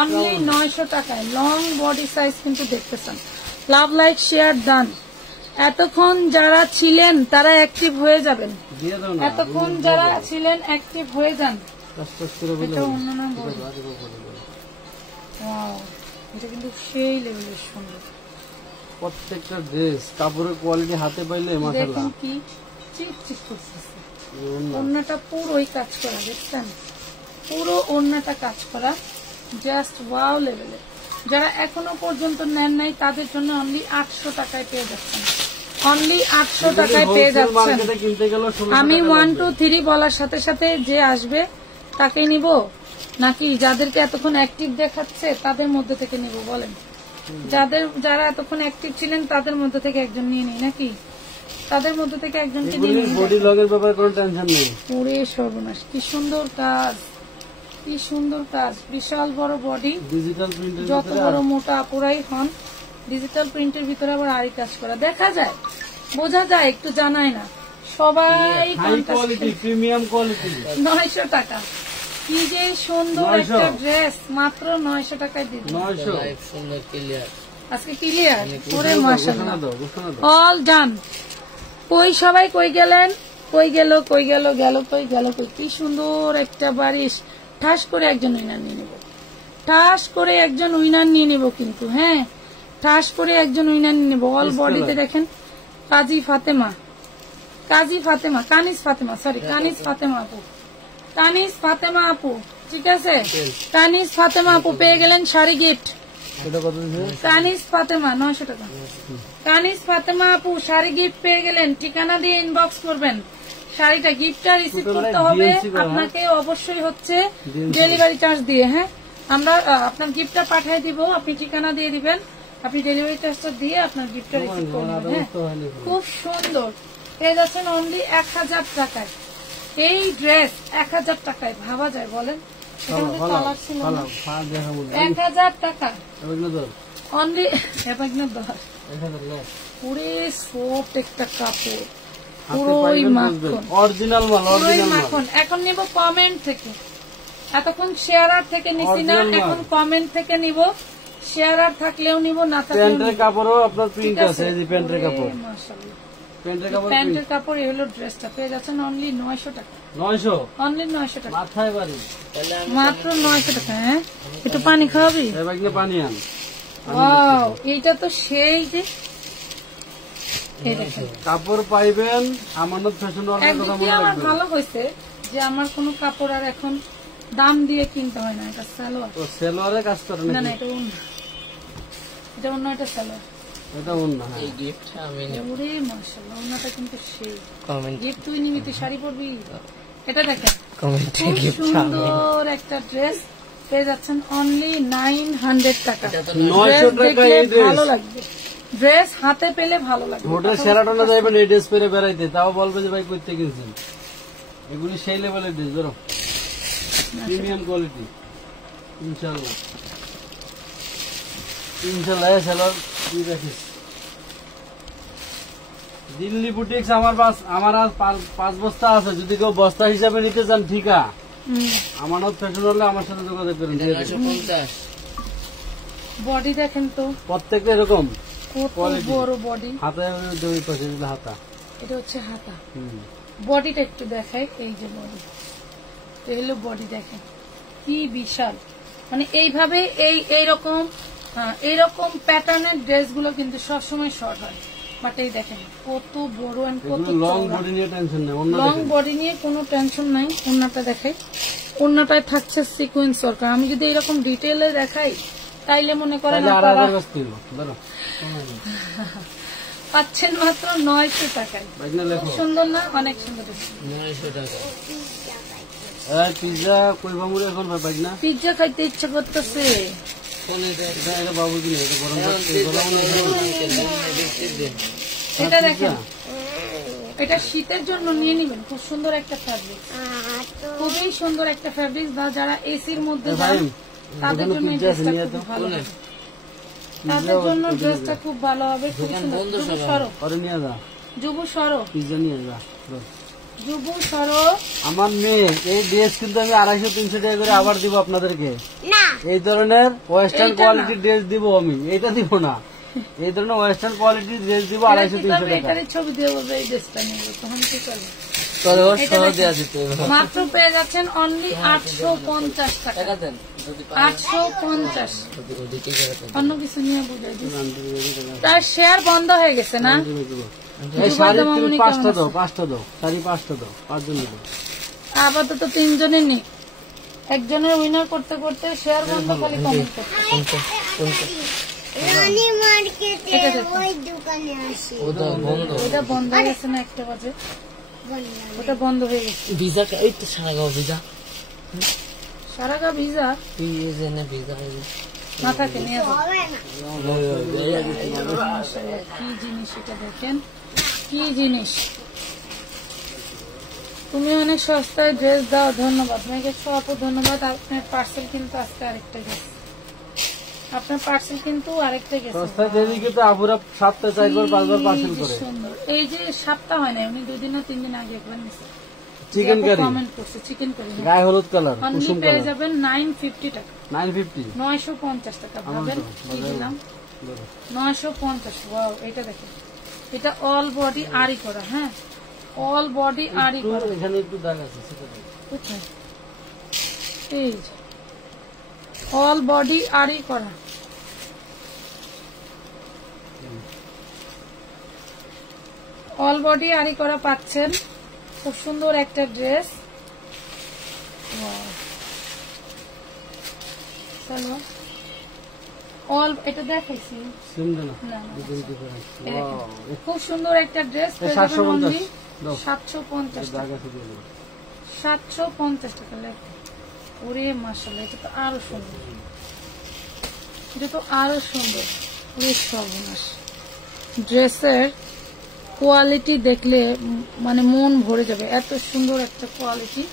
অনলি 900 টাকায়। লং বডি সাইজ কিন্তু দেখতেছেন। Love like share done. এতক্ষণ যারা ছিলেন তারা অ্যাক্টিভ হয়ে যাবেন, দিয়ে দাও না, এতক্ষণ যারা ছিলেন অ্যাক্টিভ হয়ে যান। কষ্ট করে বলে এটা অন্য নাম বলি। ওয়াও, এটা কিন্তু সেই লেভেলের সুন্দর। প্রত্যেকটা ড্রেস কাপড়ের কোয়ালিটি হাতে পাইলে মাশাআল্লাহ। দেখুন কি চিক চিক করতেছে, ওড়নাটা পুরোই কাজ করা, দেখছেন পুরো ওড়নাটা কাজ করা, জাস্ট ওয়াও লেভেলের। যারা এখনো পর্যন্ত নেন নাই তাদের জন্য অনলি 800 টাকায় পেয়ে যাচ্ছেন, অনলি 800 টাকায় পেয়ে যাচ্ছেন। মার্কেটে কিনতে গেল 1600 আমি টাকা 1 লাগবে। 2 3 বলার সাথে সাথে যে আসবে তাকেই নিব, নাকি যাদেরকে এতক্ষণ অ্যাক্টিভ দেখাচ্ছে তাদের মধ্যে থেকে নিব বলেন? যারা এতক্ষণ অ্যাক্টিভ ছিলেন তাদের মধ্যে থেকে একজন নিয়ে নিই, নাকি তাদের মধ্যে থেকে একজনকে নিয়ে এগুলি নিই? বডি লগের ব্যাপারে কোনো টেনশন নেই। পুরে সর্বনাশ, কি সুন্দর কাজ, কি সুন্দর কাজ, বিশাল বড় বডি, ডিজিটাল প্রিন্টের যত ভিতরে বড় মোটা আপুরাই হন, ডিজিটাল প্রিন্টের ভিতরে আবার আরি কাজ করা, দেখা যায়, বোঝা যায়, একটু জানায় না সবাই। High quality, premium quality. 900 টাকা, কি যে সুন্দর 900 একটা ড্রেস, মাত্র 900 টাকায় দিদি। 900 সুন্দর ক্লিয়ার। আজকে ক্লিয়ার করে মাশাআল্লাহ, ঘোষণা দাও, ঘোষণা দাও। All done. কই সবাই কই গেলেন, কই গেল, কই গেল, গেল কই, গেল কই? কি সুন্দর একটা বারিশ, ঠাস করে একজন উইনার নিয়ে নেব, ঠাস করে একজন উইনার নিয়ে নেব, কিন্তু হ্যাঁ ঠাস করে একজন উইনার নিয়ে নেব। অল বডিতে দেখেন কাজী ফাতেমা, কাজী ফাতেমা, কানিজ ফাতেমা, সরি কানিজ ফাতেমা আপু, কানিজ ফাতেমা আপু, ঠিক আছে, কানিজ ফাতেমা আপু পেয়ে গেলেন শাড়ি গিফট। এটা কত দিছে? কানিজ ফাতেমা 900 টাকা, কানিজ ফাতেমা আপু শাড়ি গিফট পেয়ে গেলেন। ঠিকানা দিয়ে ইনবক্স করবেন, শাড়িটা গিফটটা রিসিভ করতে হবে আপনাকে অবশ্যই হচ্ছে ডেলিভারি চার্জ দিয়ে। হ্যাঁ, আমরা আপনার গিফটটা পাঠিয়ে দিব, আপনি ঠিকানা দিয়ে দিবেন, আপনি ডেলিভারি চার্জটা দিয়ে আপনার গিফটটা রিসিভ করে নেবেন। হ্যাঁ, খুব সুন্দর পেয়ে যাচ্ছেন অনলি 1000 টাকায়। এই ড্রেস 1000 টাকায় ভাবা যায় বলেন? এখানে তো কালার ছিল না। 1000 টাকা অনলি, পুরে সফট একটা কাপড়, পুরোই মাখন, অরিজিনাল মাল, পুরোই অরিজিনাল মাল। মাখন। এখন নিব কমেন্ট থেকে, এতক্ষণ শেয়ারার থেকে নিছি না, Original মাল। এখন কমেন্ট থেকে নিব। শেয়ারার থাকলেও নিব, না থাকলেও প্যান্টের নিব। কাপড়ও আপনার প্রিন্ট ঠিক আছে, এই যে প্যান্টের কাপড়, ওরে মাশাআল্লাহ। প্যান্টের কাপড় প্যান্টের কাপড় এই হলো ড্রেসটা, পেয়ে যাচ্ছেন অনলি 900 টাকা, 900 অনলি 900 টাকা, মাথায় বাড়ি। মাত্র 900 টাকা। হ্যাঁ, একটু পানি খাওয়াবি? এবার পানি আন। ওয়াও, এইটা তো সেই যে, এই দেখেন কাপড় পাইবেন আমানত ফ্যাশন ওয়ালের কথা একদিকে মনে আমার রাখবেন। ভালো হয়েছে যে আমার কোনো কাপড় আর এখন দাম দিয়ে কিনতে হয় না। এটা সালোয়ার, ও সেলোয়ারে কাজ করে না না নাকি? এটা অন্য, এটা অন্য, এটা সালোয়ার। এটা অন্য, হ্যাঁ। এই গিফট আমি ওরে মাশাআল্লাহ, অন্যটা কিন্তু সেই কমেন্ট গিফট। তুই নিবি, তুই শাড়ি পরবি। এটা দেখেন কমেন্টে খুব গিফট সুন্দর একটা ড্রেস পেয়ে যাচ্ছেন অনলি 900 টাকা। 900 ড্রেস টাকা দেখলে এই ড্রেস। ভালো লাগবে, ড্রেস হাতে পেলে ভালো লাগবে। হোটেল সেরাটনে যাইবেন এই ড্রেস পরে বেড়াইতে, তাও বলবে যে ভাই কইতে কিনছেন। এগুলি সেই লেভেলের ড্রেস, ধরো প্রিমিয়াম কোয়ালিটি। ইনশাআল্লাহ ইনশাআল্লাহ সেলার তুই রাখিস। দিল্লি বুটিক্স আমার আজ 5 বস্তা আছে, যদি কেউ বস্তা হিসাবে নিতে চান ঠিকা আমানত ফ্যাশন হলে আমার সাথে যোগাযোগ করেন। 950 বডি দেখেন তো প্রত্যেকটা এরকম কত Quality। বড় বডি। হাতে দুই পাশে দিলে হাতা। এটা হচ্ছে হাতা, হুম। বডিটা একটু দেখাই। এই যে বডি, এই হলো বডি, দেখেন কি বিশাল। মানে এইভাবে এইরকম এইরকম প্যাটার্নের ড্রেস গুলো কিন্তু সবসময় শর্ট হয়, বাট এই দেখেন কত বড় এন্ড কত এগুলো লং বডি নিয়ে টেনশন নেই। অন্য লং দেখেন। বডি নিয়ে কোনো টেনশন নাই। ওন্নাটা দেখাই, ওন্নাটায় থাকছে সিকোয়েন্স সরকার। আমি যদি এরকম ডিটেইলে দেখাই তাইলে মনে করেন তাহলে আপনারা 2000 বস্তা হইলো। ধরো পাচ্ছেন মাত্র 900 টাকায়। বাইকনা লেখো। সুন্দর না? অনেক সুন্দর। 900 টাকা এই পিজ্জা কই বামুরে এখন ভাই বাইকনা? পিৎজা খাইতে ইচ্ছা করতেছে। কোন এটা এটা বাবু কি এটা গরম এটা দেখেন, এটা শীতের জন্য নিয়ে নিবেন। খুব সুন্দর একটা ফ্যাব্রিক, খুবই সুন্দর একটা ফ্যাব্রিক। বা যারা এসির মধ্যে যান তাদের জন্য এই ড্রেসটা খুব ভালো হবে, তাদের জন্য ড্রেসটা খুব ভালো হবে। খুব সুন্দর। যুবু সরো, পরে নিয়ে যা, যুবু সরো, পিজ্জা নিয়ে যা। ধর। যুবু সরো। আমার মেয়ে এই ড্রেস কিন্তু আমি 250-300 টাকা করে আবার দিব আপনাদেরকে। এই ধরনের ওয়েস্টার্ন এইটা না। কোয়ালিটির ড্রেস দিব আমি, এটা দিব না। এই ধরনের ওয়েস্টার্ন কোয়ালিটির ড্রেস দিব 250-300 টাকা। এটার ছবি দিয়ে বলবে এই ড্রেসটা নিয়ে, তখন কি করবে? তোর এটা সহ দেখেন। দেয়া দিতে হবে। মাত্র পেয়ে যাচ্ছেন অনলি 850 টাকা। টাকা দেন যদি 850। ওদিকে গেলে তো অন্য কিছু নিয়ে বুঝাই দিই। তার শেয়ার বন্ধ হয়ে গেছে না? এই শাড়ি মামুনি তুমি কেমন 5টা আছে? দাও, 5টা দাও, শাড়ি 5টা দাও, 5 জন দাও। আপাতত 3 জনের নেই, একজনের উইনার করতে করতে শেয়ার বন্ধ, খালি কমেন্ট করতে। এটা দেখুন, ওটা বন্ধ। এটা বন্ধ হয়ে গেছে না, 1টা বাজে, ওটা বন্ধ হয়ে গেছে। ভিজা এই তো সারাগাঁও ভিজা। সারাগা ভিজা এই যে না ভিজা এই যে। না থাকে, নিয়ে যাও। মাশাআল্লাহ, কি জিনিস এটা দেখেন, কি জিনিস। তুমি অনেক সস্তায় ড্রেস দাও, ধন্যবাদ। মেয়েকে আপু ধন্যবাদ। আপনার পার্সেল কিন্তু আজকে আরেকটা গেছে, আপনার পার্সেল কিন্তু আরেকটা গেছে। সস্তা দেরি কিন্তু আপুরা সপ্তাহে 4বার 5বার পার্সেল কি করে। সুন্দর। এই যে সপ্তাহ হয় না, উনি 2 দিন না 3 দিন আগে একবার নিছে। চিকেন কারি, কমেন্ট করছে চিকেন কারি, গায়ে হলুদ কালার, অনলি কুসুম পেয়ে কালার, যাবেন 950 টাকা, 950। 950 টাকা। ভাবেন কি দিলাম, 950। ওয়াও, এটা দেখেন, এটা অল বডি আরি করা। হ্যাঁ, অল বডি আরি একটু করা। এখানে একটু দাগ আছে, সেটা দাগ। কোথায়? এই যে অল বডি আরি করা, অল বডি আরি করা পাচ্ছেন। খুব সুন্দর একটা ড্রেস। চলো, অল এটা দেখাইছি সিমটা না, না, না, ডিজাইন ডিফারেন্ট। এই দেখেন, ওয়াও, খুব সুন্দর একটা ড্রেস। 750 দাও। 750 দাগ টাকা, আছে দিয়ে দেবো। 750 টাকা লেখা। ওরে মাশাআল্লাহ, এটা তো আরো সুন্দর, এটা তো আরো সুন্দর। ওরে সর্বনাশ, ড্রেসের কোয়ালিটি দেখলে মানে মন ভরে যাবে। এত সুন্দর একটা কোয়ালিটি,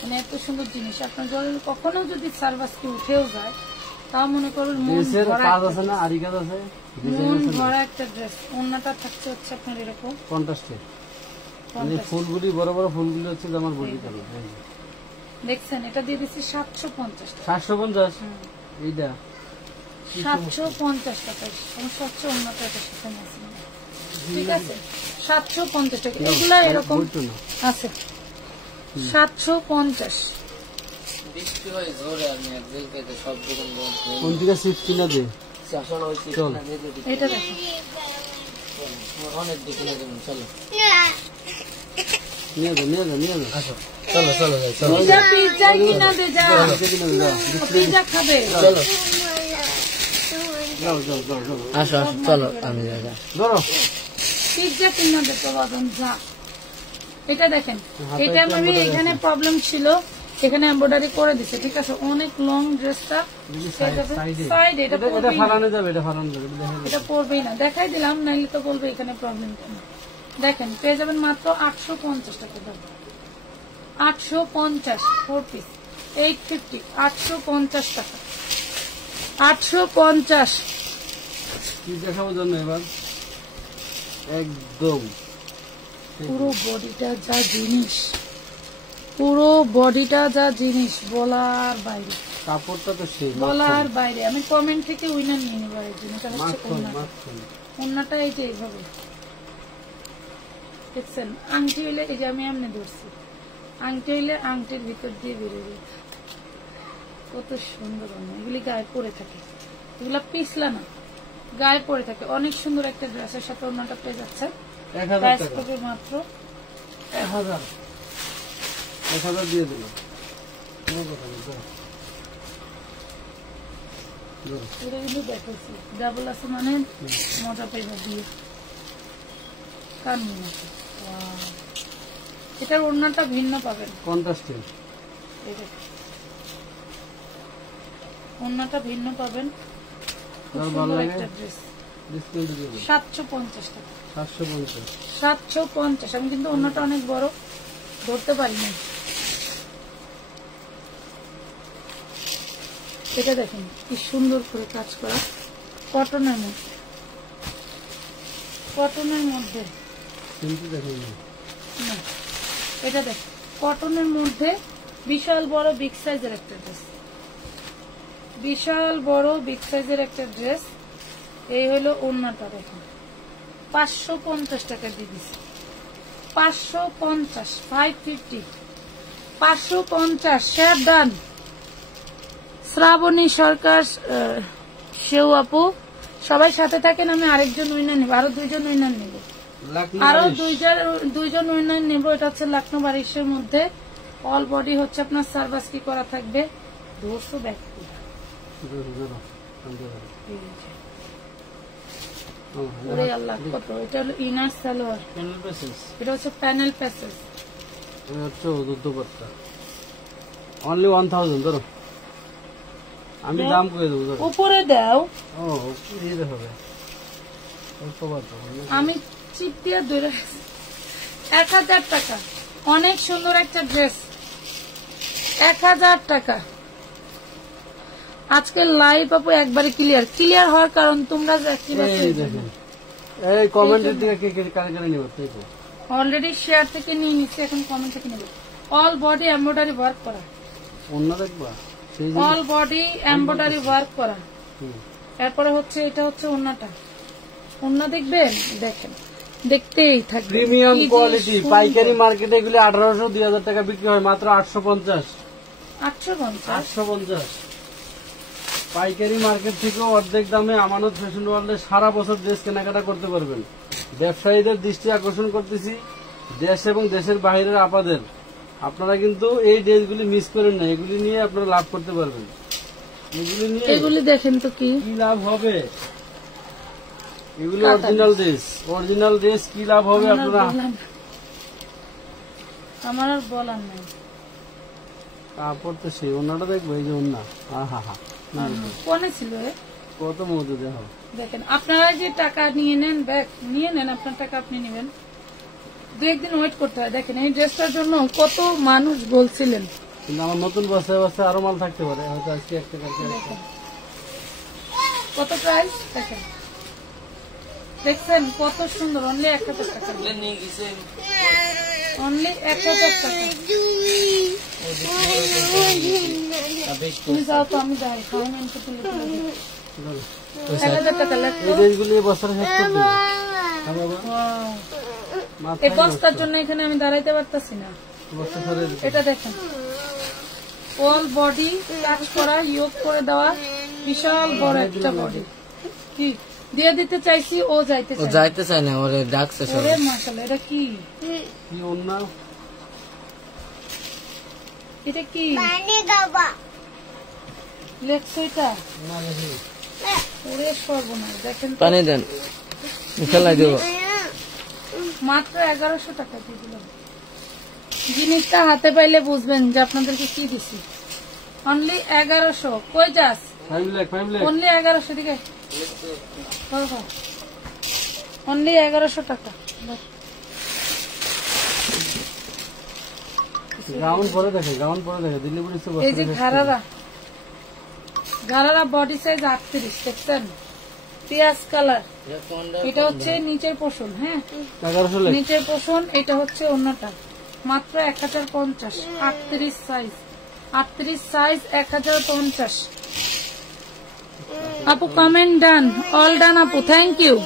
মানে এত সুন্দর জিনিস। আপনার কখনো যদি সার্ভাসকে উঠেও যায়, তাও মনে করুন মন ড্রেসের ভরা কাজ একটা আছে না, আরি কাজ আছে, ডিজাইন মন আছে না, ভরা একটা ড্রেস। ওড়নাটা থাকছে হচ্ছে আপনার এরকম কন্ট্রাস্টে। মানে 50। ফুলগুলি বড় বড় ফুলগুলি হচ্ছে যে আমার বডি কালার। দেখছেন, এটা দিয়ে দিচ্ছি 750 টাকা। 750 এইটা 750 টাকা। আমি স্বচ্ছ ওড়নাটা এটা সাথে নিয়েছি। ঠিক আছে, 750 টাকা। এগুলা এরকম বলতো না। আছে 750। বৃষ্টি হয় জোরে, আমি একদিন থেকে সব দোকান বন্ধ। কোন দিকে সিক্স কিনা দে, শাসন হয়েছে চল। না দিয়ে দিতে। এটা দেখেন, অনেক দিকে না দেবেন, চলো নিয়ে যা নিয়ে যা নিয়ে যা। আসো, চলো চলো যাই, চলো পিজা পিজা কিনা দে, যা আজকে কিনা দে, যাও। পিজা খাবে। চলো যাও যাও যাও যাও। আসো আসো, চলো আমি যাই। ধরো, পিজা কিনা দে প্রবাদন, যা। এটা দেখেন, হাতে এটা একটু আমি embroidery এখানে প্রবলেম ছিল, এখানে এমব্রয়ডারি করে দিছে। ঠিক আছে, অনেক লং ড্রেসটা সাইড, এটা এটা পরবেই না, ফালানো যাবে, এটা ফালানো যাবে, এটা দেখেন। এটা পরবেই না। দেখাই দিলাম, নাইলে তো বলবে এখানে প্রবলেম কেন। দেখেন, পেয়ে যাবেন মাত্র 850 টাকা দাম। 850 4 পিস, 850, 850 টাকা, 850। কি দেখাবো জন্য এবার একদম পুরো বডিটা যা জিনিস, পুরো বডিটা যা জিনিস, বলার বাইরে, কাপড়টা তো সেই বলার বাইরে। আমি কমেন্ট থেকে উইনার নিয়ে নেবার জন্য। এটা হচ্ছে মাখন ওড়নাটা। মাখন। ওড়নাটা এই যে এইভাবে দেখছেন। আংটি হইলে এই যে আমি এমনি ধরছি, আংটি হইলে আংটির ভিতর দিয়ে বেরোবে। কত সুন্দর ওড়না, এগুলি গায়ে পরে থাকে, এগুলা পিছলা না, গায়ে পরে থাকে। অনেক সুন্দর একটা ড্রেসের সাথে ওড়নাটা পেয়ে যাচ্ছে। 1000 প্রাইস টাকা, করবে মাত্র 1000 1000 দিয়ে দিলাম। কোনো কথা নেই, ধরো। ধরো। এটা কিন্তু দেখাচ্ছি, ডাবল আছে মানে মজা পাইবা দিয়ে কান মতো। এটার ওড়নাটা ভিন্ন পাবেন, কন্ট্রাস্টে এই দেখুন। ওড়নাটা ভিন্ন পাবেন। খুব আর ভালো সুন্দর লাগে? একটা ড্রেস। ডিসকাউন্ট দিয়ে দিলাম 750 টাকা, 750। 750। আমি কিন্তু ওড়নাটা অনেক বড় ধরতে পারি না। এটা দেখেন কি সুন্দর করে কাজ করা, কটনের মধ্যে, কটনের মধ্যে। কিন্তু দেখেন না, না, এটা দেখ, কটনের মধ্যে বিশাল বড় বিগ সাইজের একটা ড্রেস, বিশাল বড় বিগ সাইজের একটা ড্রেস। এই হলো ওড়নাটা। দেখেন 550 টাকা দিয়ে দিচ্ছে, 550, 550, 550। Share done. শ্রাবণী সরকার, সেও আপু, সবাই সাথে থাকেন। আমি আরেকজন উইনার নেব, আরো 2জন উইনার নেব, আরো 2জন উইনার নেব। এটা হচ্ছে লখনৌ বারিশের মধ্যে, অল বডি হচ্ছে আপনার সার্ভাস কি করা থাকবে। ধরছো ব্যাগ ধরো, ধরো, ধরো। ওরে আল্লাহ কত, এটা হলো ইনার সালোয়ার, প্যানেল প্যাসেজ, এটা হচ্ছে প্যানেল প্যাসেজ। এটা হচ্ছে দুপাট্টা, অনলি 1000 ধরো, আমি দাম করে দেবো ধরো। উপরে দাও, ও দিতে হবে, আমি চিপ দিয়ে ধরে 1000 টাকা। অনেক সুন্দর একটা ড্রেস, 1000 টাকা। আজকে লাইভ আপু একবারে ক্লিয়ার হওয়ার কারণ তোমরা এই কমেন্টের দিকে কে কে কারে কারে নিব, অলরেডি শেয়ার থেকে নিয়ে নিচ্ছি, এখন কমেন্ট থেকে নেব। অল বডি এমব্রয়ডারি ওয়ার্ক করা, অন্য দেখবা অল বডি এমব্রয়ডারি ওয়ার্ক করা। এরপরে হচ্ছে এটা হচ্ছে ওন্নাটা, ওন্না দেখবেন, দেখেন দেখতেই থাকবে। প্রিমিয়াম কোয়ালিটি, পাইকারি মার্কেটে এগুলি 1800 2000 টাকা বিক্রি হয়, মাত্র 850। 850 পাইকারি মার্কেট থেকেও অর্ধেক দামে আমানত ফ্যাশন ওয়ার্ল্ডে সারা বছর ড্রেস কেনাকাটা করতে পারবেন। ব্যবসায়ীদের দৃষ্টি আকর্ষণ করতেছি, দেশ এবং দেশের বাইরের আপাদের, আপনারা কিন্তু এই ড্রেসগুলি মিস করেন না, এগুলি নিয়ে আপনারা লাভ করতে পারবেন। এগুলি নিয়ে এগুলি দেখেন তো কি লাভ হবে, এগুলি অরিজিনাল ড্রেস, কি লাভ হবে আপনারা। আমার আর বলার নাই, কাপড় তো সেই ওনাটা দেখবো, এই যে ওনা, কোনে ছিল কত মজা দেখো। দেখেন আপনারা যে টাকা নিয়ে নেন, ব্যাগ নিয়ে নেন, আপনার টাকা আপনি নেবেন, 2-1 দিন ওয়েট করতে হয়। দেখেন এই ড্রেসটার জন্য কত মানুষ বলছিলেন, কিন্তু আমার নতুন বস্তায় আরো মাল থাকতে পারে, হয়তো আজকে একটা কত প্রাইস দেখেন, দেখছেন কত সুন্দর। অনলি 1000 টাকা, অনলি 1000 টাকা। তুমি যাও তো, আমি যাই খাওয়া মেনকে তুলে তুলে দিই। 1000 টাকা লাগবে। এই ড্রেসগুলি বস্তাটা শেষ করে দেবো। এই বস্তার জন্য এখানে আমি দাঁড়াইতে পারতাছি না। এটা দেখেন অল বডি কাজ করা, ইয়োগ করে দেওয়া, বিশাল বড় একটা বডি। কি দিয়ে দিতে চাইছি, ও যাইতে চায় না, ওরে ডাকছে সব। ওরে মাশাআল্লাহ, এটা কি ওন্না, এটা কি লেখছো এটা? ওরে সর্বনাশ, দেখেন তো। পানি দেন, খেলাই দেবো। মাত্র 1100 টাকা দিয়ে দিলাম। জিনিসটা হাতে পাইলে বুঝবেন যে আপনাদেরকে কি দিছি। অনলি 1100। কই যাস? অনলি 1100 দিকে, অনলি 1100 টাকা। গাউন পরে দেখে দিল্লি পুলিশ। এই যে ঘাড়ারা বডি সাইজ 38, দেখছেন পিয়াজ কালার। এটা হচ্ছে নিচের পোষণ, হ্যাঁ নিচের পোষণ। এটা হচ্ছে অন্যটা, মাত্র 1050। 38 সাইজ 1050। আপু কমেন্ট ডান, অল ডান আপু, থ্যাংক ইউ।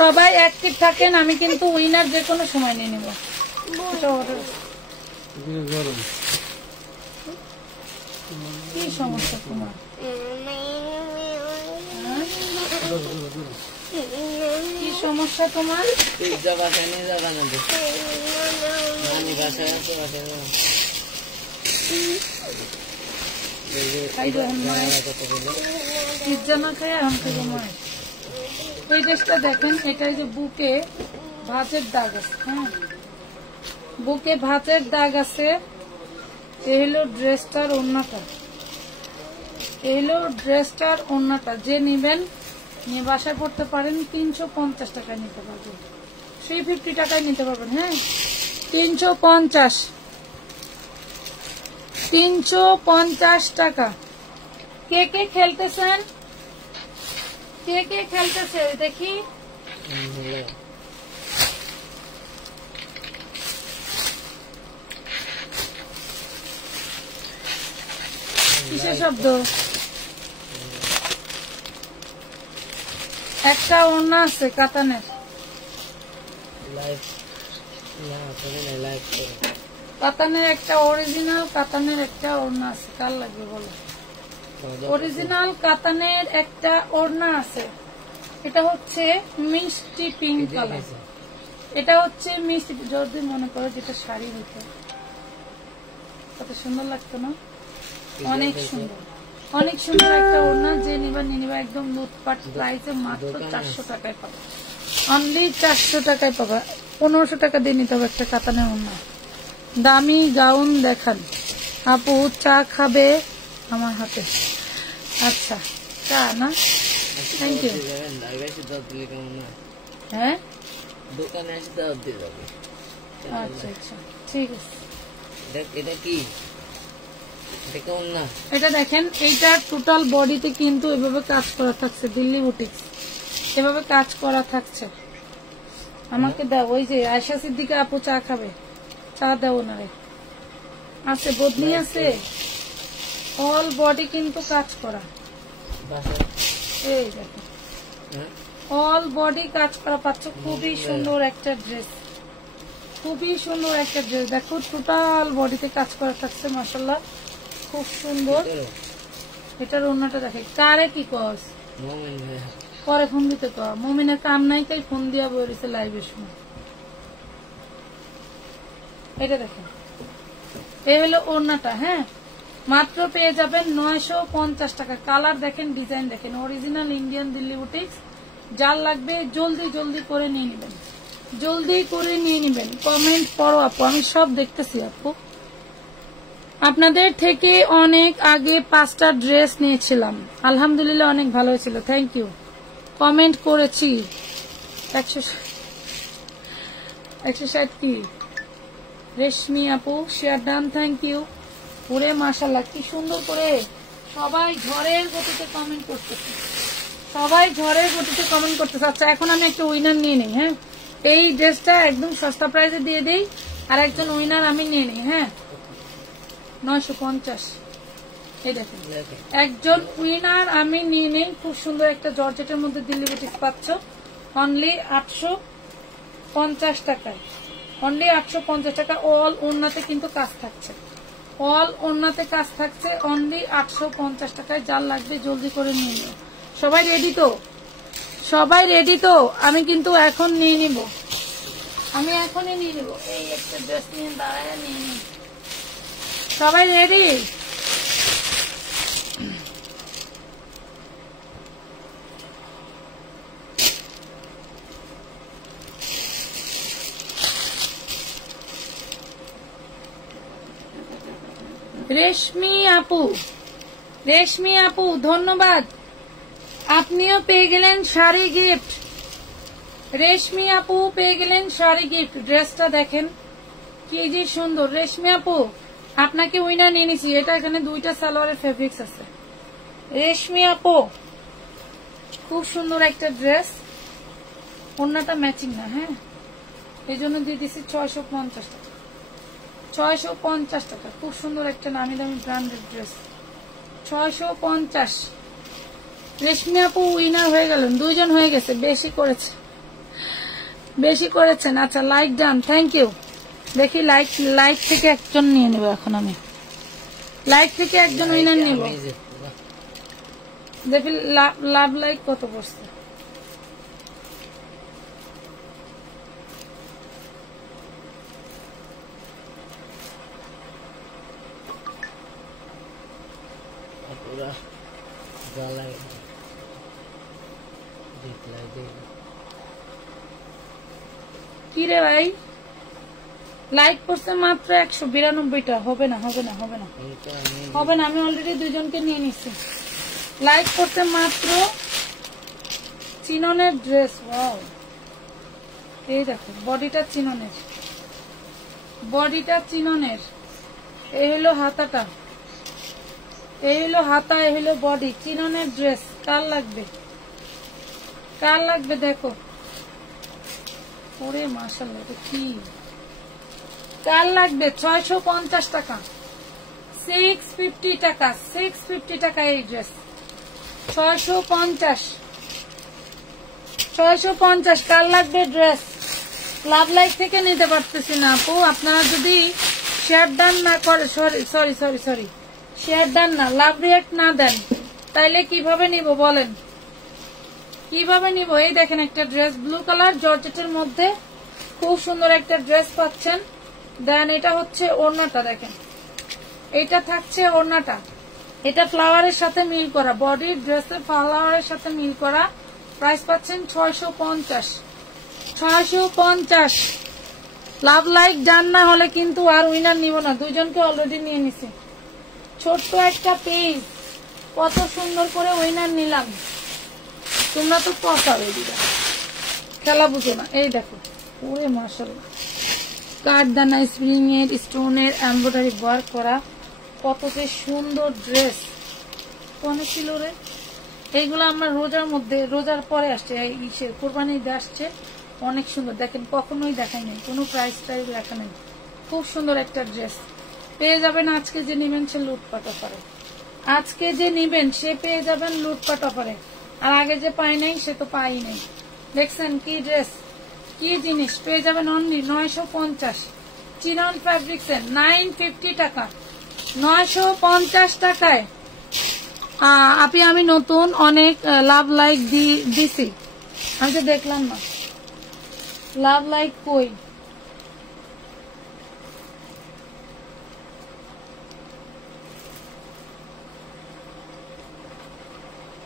সবাই অ্যাক্টিভ থাকেন, আমি কিন্তু উইনার যে কোনো সময় নিয়ে নেব। কি সমস্যা তোমার? কি সমস্যা তোমার? পিজ্জা না খাই আম থেকে মায়ের। এই ড্রেসটা দেখেন, এটা যে বুকে ভাঁজের দাগ আছে, হ্যাঁ বুকে ভাঁজের দাগ আছে। এই হলো ড্রেসটার ওন্নাটা, যে নিবেন নিয়ে বাসায় পড়তে পারেন। 350 টাকায় নিতে পারবেন, 350 টাকায় নিতে পারবেন। হ্যাঁ 350 টাকা। কে কে খেলতেছেন? দেখি। কিসের শব্দ? একটা ওড়না আছে কাতানের, একটা অরিজিনাল কাতানের একটা ওড়না আছে। কার লাগবে বলো? অরিজিনাল কাতানের একটা ওড়না আছে। এটা হচ্ছে মিষ্টি পিঙ্ক কালার, এটা হচ্ছে মিষ্টি। যদি মনে করো যেটা শাড়ি হইতো কত সুন্দর লাগতো না, অনেক সুন্দর। অনেক সুন্দর একটা ওড়না, যে নিবা নিয়ে নিবা, একদম লুটপাট প্রাইসে মাত্র 400 টাকায় পাবা, অনলি 400 টাকায় পাবা। 1500 টাকা দিয়ে নিতে হবে একটা কাতানের ওড়না। দামি গাউন দেখান আপু, চা খাবে আমার হাতে? আচ্ছা চা না, থ্যাংক ইউ। হ্যাঁ দোকানে এসে দাওয়াত দিয়ে যাবে। আচ্ছা আচ্ছা ঠিক আছে। এটা কি, এটা কেমন না? এটা দেখেন, এইটা টোটাল বডিতে কিন্তু এভাবে কাজ করা থাকছে, দিল্লি বুটিক্স এভাবে কাজ করা থাকছে। আমাকে দাও, ওই যে আয়শা সিদ্দিকা আপু চা খাবে, চা দাও না রে। আছে বদলি আছে, অল বডি কিন্তু কাজ করা। এই দেখো অল বডি কাজ করা পাচ্ছ, খুবই সুন্দর একটা ড্রেস, খুবই সুন্দর একটা ড্রেস। দেখো টোটাল বডিতে কাজ করা থাকছে, মাশাআল্লাহ খুব সুন্দর। এটার অন্যটা দেখে কারে কি কস পরে ফোন দিতে ক, মমিনের কাম নাই তাই ফোন দিয়া বলেছে লাইভের সময়। এটা দেখেন, এই হলো ওড়নাটা। হ্যাঁ মাত্র পেয়ে যাবেন 950 টাকা। কালার দেখেন, ডিজাইন দেখেন, অরিজিনাল ইন্ডিয়ান দিল্লি বুটিক্স। যার লাগবে জলদি জলদি করে নিয়ে নেবেন, জলদি করে নিয়ে নেবেন। কমেন্ট পড়ো আপু, আমি সব দেখতেছি আপু। আপনাদের থেকে অনেক আগে 5টা ড্রেস নিয়েছিলাম, আলহামদুলিল্লাহ অনেক ভালো হয়েছিল, থ্যাংক ইউ। কমেন্ট করেছি 160 কি রেশমি আপু, শেয়ার ডান, থ্যাংক ইউ। ওরে মাশাআল্লাহ কি সুন্দর করে সবাই ঝড়ের গতিতে কমেন্ট করতেছে, সবাই ঝড়ের গতিতে কমেন্ট করতেছে। আচ্ছা এখন আমি একটা উইনার নিয়ে নিই। হ্যাঁ এই ড্রেসটা একদম সস্তা প্রাইসে দিয়ে দেই, আর একজন উইনার আমি নিয়ে নিই। হ্যাঁ 950, এই দেখেন একজন উইনার আমি নিয়ে নেই। খুব সুন্দর একটা জর্জেটের মধ্যে দিল্লি বুটিক্স পাচ্ছ, অনলি 850 টাকায়, অনলি 850 টাকা। অল ওড়নাতে কিন্তু কাজ থাকছে, অল ওড়নাতে কাজ থাকছে, অনলি 850 টাকায়। যার লাগবে জলদি করে নিয়ে নিও। সবাই রেডি তো, সবাই রেডি তো? আমি কিন্তু এখন নিয়ে নিব, আমি এখনই নিয়ে নিব। এই একটা ড্রেস নিয়ে দাঁড়ায় নিয়ে নিই। সবাই রেডি? রেশমি আপু, রেশমি আপু ধন্যবাদ, আপনিও পেয়ে গেলেন শাড়ি গিফট। রেশমি আপু পেয়ে গেলেন শাড়ি গিফট। ড্রেসটা দেখেন কি যে সুন্দর। রেশমি আপু আপনাকে উইনার নিয়ে নিছি। এটা এখানে 2টা সালোয়ারের ফেব্রিক্স আছে। রেশমি আপু খুব সুন্দর একটা ড্রেস, ওড়নাটা ম্যাচিং না, হ্যাঁ এই জন্য দিয়ে দিচ্ছি 650 টাকা, 650 টাকা। খুব সুন্দর একটা নামি দামি ব্র্যান্ডেড ড্রেস, 650। রেশমি আপু উইনার হয়ে গেলেন, 2 জন হয়ে গেছে, বেশি করেছে, বেশি করেছেন। আচ্ছা লাইক ডান, থ্যাংক ইউ। দেখি লাইক থেকে একজন নিয়ে নেব এখন, আমি লাইক থেকে একজন উইনার নিব। দেখি লাভ লাইক কত পড়ছে। কি রে ভাই, লাইক করছে মাত্র 192টা। হবে না, হবে না, হবে না, হবে না। আমি অলরেডি 2 জনকে নিয়ে নিচ্ছি। লাইক করছে মাত্র চিননের ড্রেস। ওয়াও, এই দেখো বডিটা চিননের, বডিটা চিননের। এই হলো হাতাটা, এই হলো হাতা, এই হলো বডি, চিননের ড্রেস। কার লাগবে, কার লাগবে দেখো। ওরে মাশাআল্লাহ, কি কার লাগবে? 650 টাকা, 650 টাকা, 650 টাকা এই ড্রেস। 650, 650 কার লাগবে ড্রেস? লাভ লাইক থেকে নিতে পারতেছি না আপু। আপনারা যদি শেয়ার ডান না করে, sorry sorry sorry, share done না, লাভ রিয়াক্ট না দেন, তাইলে কিভাবে নিব বলেন, কিভাবে নিব? এই দেখেন একটা ড্রেস, ব্লু কালার জর্জেটের মধ্যে খুব সুন্দর একটা ড্রেস পাচ্ছেন। দেন এটা হচ্ছে ওড়নাটা, দেখেন এটা থাকছে ওড়নাটা, এটা ফ্লাওয়ারের সাথে মিল করা, বডির ড্রেসে ফ্লাওয়ারের সাথে মিল করা। প্রাইস পাচ্ছেন 650। 650। লাভ লাইক ডান না হলে কিন্তু আর উইনার নিব না, দুইজনকে অলরেডি নিয়ে নিছি। ছোট্ট একটা পেজ, কত সুন্দর করে উইনার নিলাম। তোমরা তো পচাবে দিদা, খেলা বুঝো না। এই দেখো, ওরে মাশাআল্লাহ, কাঠদানা স্প্রিং এর স্টোনের এমব্রয়ডারি ওয়ার্ক করা, কত যে সুন্দর ড্রেস। কোনে ছিল রে এইগুলো? আমরা রোজার মধ্যে, রোজার পরে আসছে, এই কোরবানি ঈদে আসছে। অনেক সুন্দর, দেখেন কখনোই দেখাই নাই, কোনো প্রাইস টাইস লেখা নেই। খুব সুন্দর একটা ড্রেস পেয়ে যাবেন। আজকে যে নিবেন সে লুটপাট অফারে, আজকে যে নিবেন সে পেয়ে যাবেন লুটপাট অফারে। আর আগে যে পাই নাই সে তো পাই নাই। দেখছেন কি ড্রেস, কি জিনিস পেয়ে যাবেন অনলি 950। চিনন ফ্যাব্রিক্স এর 950 টাকা, 950 টাকায়। আপনি আমি নতুন অনেক লাভ লাইক দিছি, আমি তো দেখলাম না লাভ লাইক কই।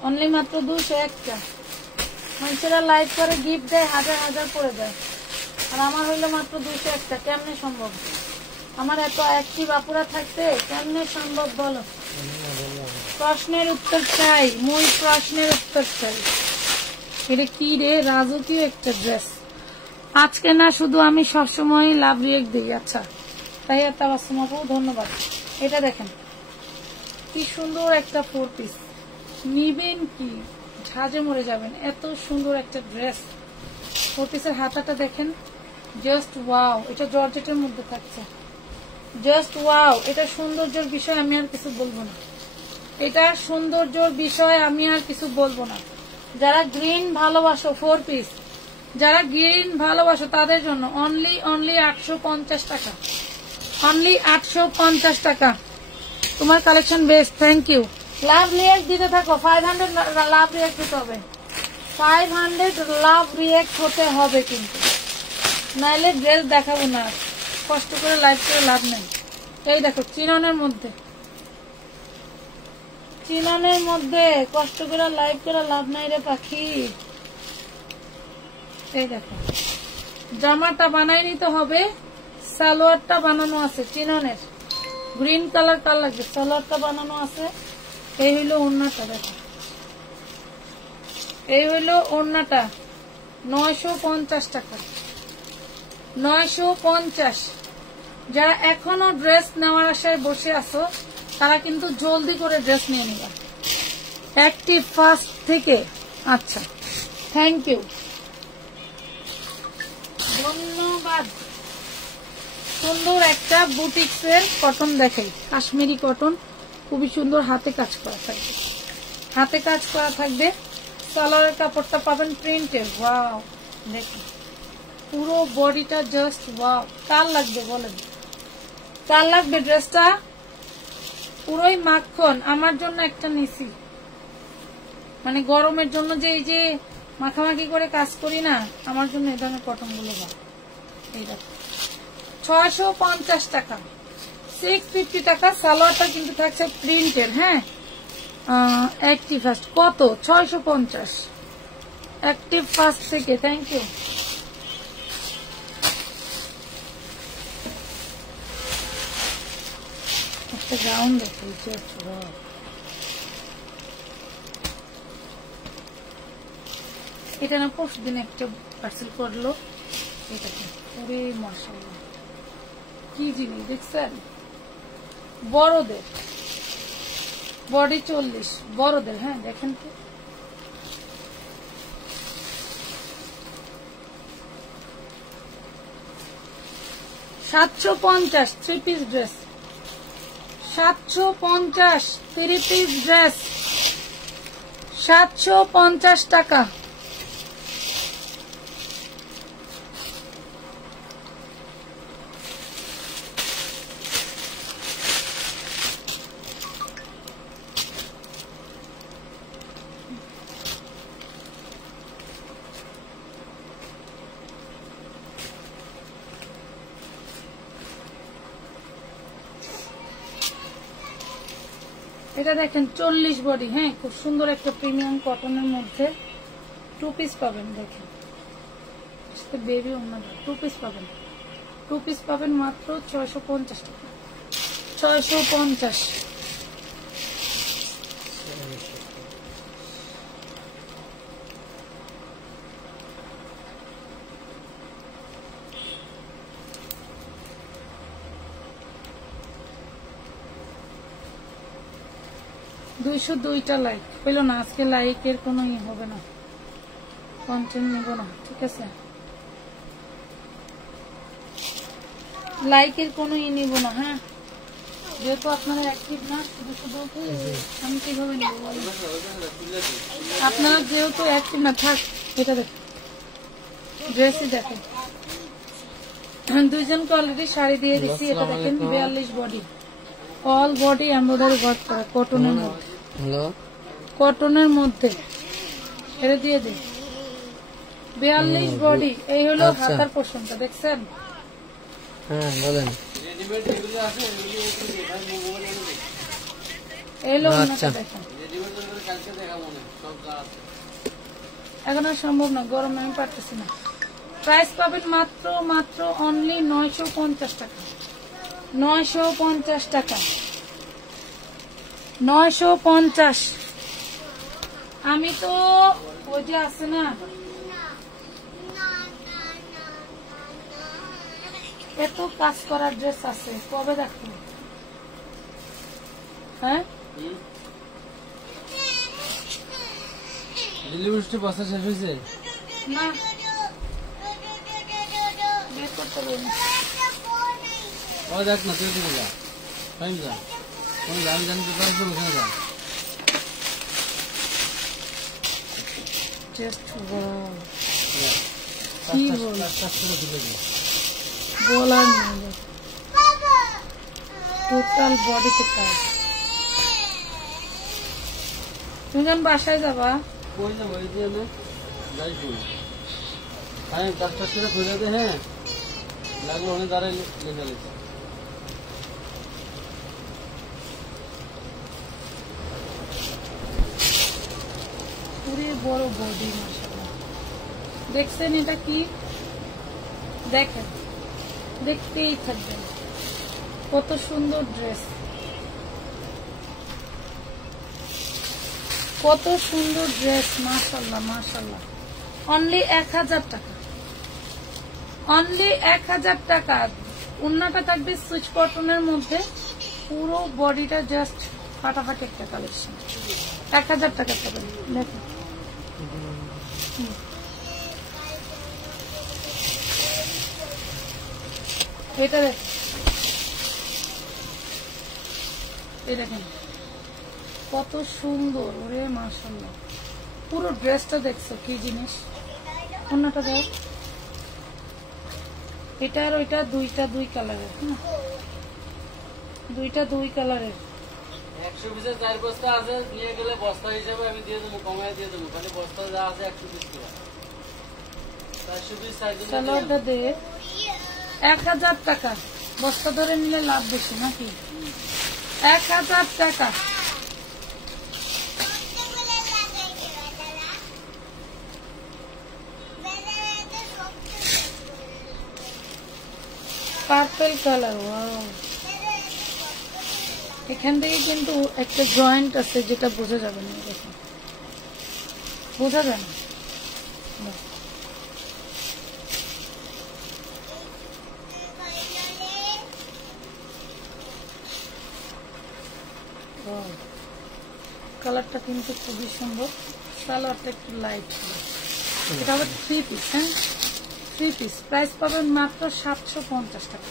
অনলি মাত্র 201টা। মানুষেরা লাইক করে গিফট দেয়, হাজার হাজার করে দেয়, আর আমার হইলো মাত্র 201টা। কেমনে সম্ভব? আমার এত অ্যাক্টিভ আপুরা থাকতে কেমনে সম্ভব বলো? প্রশ্নের উত্তর চাই, মূল প্রশ্নের উত্তর চাই। এটা কি রে, রাজকীয় একটা ড্রেস। আজকে না শুধু আমি সবসময় লাভ রিয়েক্ট দিই। আচ্ছা তাই তাবাসসুম আপু ধন্যবাদ। এটা দেখেন কি সুন্দর একটা 4 পিস, নিবেন কি ঝাঁজে মরে যাবেন, এত সুন্দর একটা ড্রেস। 4 পিসের হাতাটা দেখেন, জাস্ট ওয়াও। এটা জর্জেটের মধ্যে থাকছে, জাস্ট ওয়াও। এটা সৌন্দর্যের বিষয় আমি আর কিছু বলবো না, এটা সৌন্দর্যের বিষয় আমি আর কিছু বলবো না। যারা গ্রিন ভালোবাসো, 4 পিস যারা গ্রিন ভালোবাসো তাদের জন্য অনলি 850 টাকা, অনলি 850 টাকা। তোমার collection best, thank you. Love react দিতে থাকো, 500 লাভ রিয়েক্ট দিতে হবে, 500 লাভ রিয়েক্ট হতে হবে কিন্তু, নাইলে ড্রেস দেখাবো না। কষ্ট করে লাইভ করে লাভ নেই। এই দেখো চিননের মধ্যে, চিননের মধ্যে কষ্ট করে লাইভ করে লাভ নাই রে পাখি। এই দেখো জামাটা বানাই নিতে হবে, সালোয়ারটা বানানো আছে চিননের, গ্রিন কালার কার লাগবে, সালোয়ারটা বানানো আছে। এই হইলো ওড়নাটা, দেখো এই হইলো ওড়নাটা, 950 টাকা, 950। যারা এখনো ড্রেস নেওয়ার আশায় বসে আছো তারা কিন্তু জলদি করে ড্রেস নিয়ে নিবা অ্যাক্টিভ ফার্স্ট থেকে। আচ্ছা থ্যাংক ইউ, ধন্যবাদ। সুন্দর একটা বুটিক্সের কটন দেখাই, কাশ্মীরি কটন, খুবই সুন্দর, হাতে কাজ করা থাকবে, হাতে কাজ করা থাকবে। সালোয়ারের কাপড়টা পাবেন প্রিন্টের, ওয়াও। দেখুন পুরো বডিটা জাস্ট ওয়াও। কার লাগবে বলেন, কার লাগবে ড্রেসটা? পুরোই মাখন। আমার জন্য একটা নিছি, মানে গরমের জন্য যে এই যে মাখামাখি করে কাজ করি না, আমার জন্য এই ধরনের কটন গুলো ভালো। এই দেখো 650 টাকা, 650 টাকা। সালোয়ারটা কিন্তু থাকছে প্রিন্টের, হ্যাঁ। অ্যাক্টিভ ফার্স্ট কত? 650 অ্যাক্টিভ ফার্স্ট থেকে, থ্যাংক ইউ। একটা গাউন দেখো, এটা না পরশু দিন একটা পার্সেল করলো, এটা পুরে মাশাআল্লাহ কি জিনিস দেখছেন। বড়দের বডি 40, বড়দের, হ্যাঁ দেখেন তো। $750 3 পিস ড্রেস, 750 3 পিস ড্রেস, 750 টাকা। এটা দেখেন 40 বডি। হ্যাঁ, খুব সুন্দর একটা প্রিমিয়াম কটনের মধ্যে 2 পিস পাবেন। দেখেন বেবি ওনা 2 পিস পাবেন। 2 পিস পাবেন মাত্র 650 টাকা। 650। দুইটা লাইক পেল না আজকে। লাইকের কোনো হবে না, কন্টেন্ট নেব না, ঠিক আছে? লাইকের কোনো নিব না। হ্যাঁ, যেহেতু আপনারা অ্যাক্টিভ না, শুধু আমি কিভাবে নেব বলেন? আপনারা যেহেতু অ্যাক্টিভ না, থাক। এটা দেখেন, ড্রেসই দেখেন। দুইজনকে অলরেডি শাড়ি দিয়ে দিচ্ছি। এটা দেখেন 42 body, all body embroidery work করা, কটনের মধ্যে। কটনের মধ্যে এটা দিয়ে দিন। 42 বডি। এই হলো হাতার পোর্শনটা, দেখছেন? হ্যাঁ বলেন। এই হলো ওনাটা দেখেন। এখন আর সম্ভব না, গরমে আমি পারতেছি না। প্রাইস পাবেন মাত্র অনলি 950 টাকা। 950 টাকা। 950। আমি তো ওই যে আছে না, এত কাজ করার ড্রেস আছে, কবে দেখো? হ্যাঁ, দিল্লি বৃষ্টি বস্তা শেষ হয়েছে না বের করতে পারবো না। ও দেখ না, তুই দিকে যা, ফাইন যা, আমি জানতে পারছি ওখানে যা। জাস্ট ওয়াও, কি বল বলার নেই। টোটাল বডিতে কাজ। তুমি যখন বাসায় যাবা, কই যাবো? এই যে যাই কই, আমি কাজটা সেরে খুঁজে দে। হ্যাঁ, লাগলো অনেক দাঁড়ায় লেখা লেখা। পুরো বড় বডি, মাশাআল্লাহ। দেখছেন এটা কি? দেখেন, দেখতেই থাকবেন কত সুন্দর ড্রেস, কত সুন্দর ড্রেস। মাশাআল্লাহ মাশাআল্লাহ। অনলি 1000 টাকা। অনলি 1000 টাকা। ওন্নাটা থাকবে সুইচ কটনের মধ্যে, পুরো বডিটা জাস্ট ফাটাফাটি একটা কালেকশন। 1000 টাকা পাবেন। দেখেন এটা, এই দেখেন কত সুন্দর। ওরে মাশাআল্লাহ, পুরো ড্রেসটা দেখছো কি জিনিস? ওন্নাটা দাও। এটা আর ওইটা দুই কালারের। হ্যাঁ, দুই কালারের। 100 পিসের 4 বস্তা আছে, নিয়ে গেলে বস্তা হিসেবে আমি দিয়ে দেবো, কমায় দিয়ে দেবো। খালি বস্তা যা আছে 100 পিস করে। 400 পিস সাইজ সালোয়ারটা দে। 1000 টাকা। বস্তা ধরে নিলে লাভ বেশি নাকি? 1000 টাকা। Purple colour. ওয়াও, এখান থেকে কিন্তু একটা জয়েন্ট আছে যেটা বোঝা যাবে না। দেখুন, বোঝা যায় না। কালারটা কিন্তু খুবই সুন্দর। সালোয়ারটা একটু লাইট। এটা আবার 3 পিস। হ্যাঁ, 3 পিস। প্রাইস পাবেন মাত্র 750 টাকা।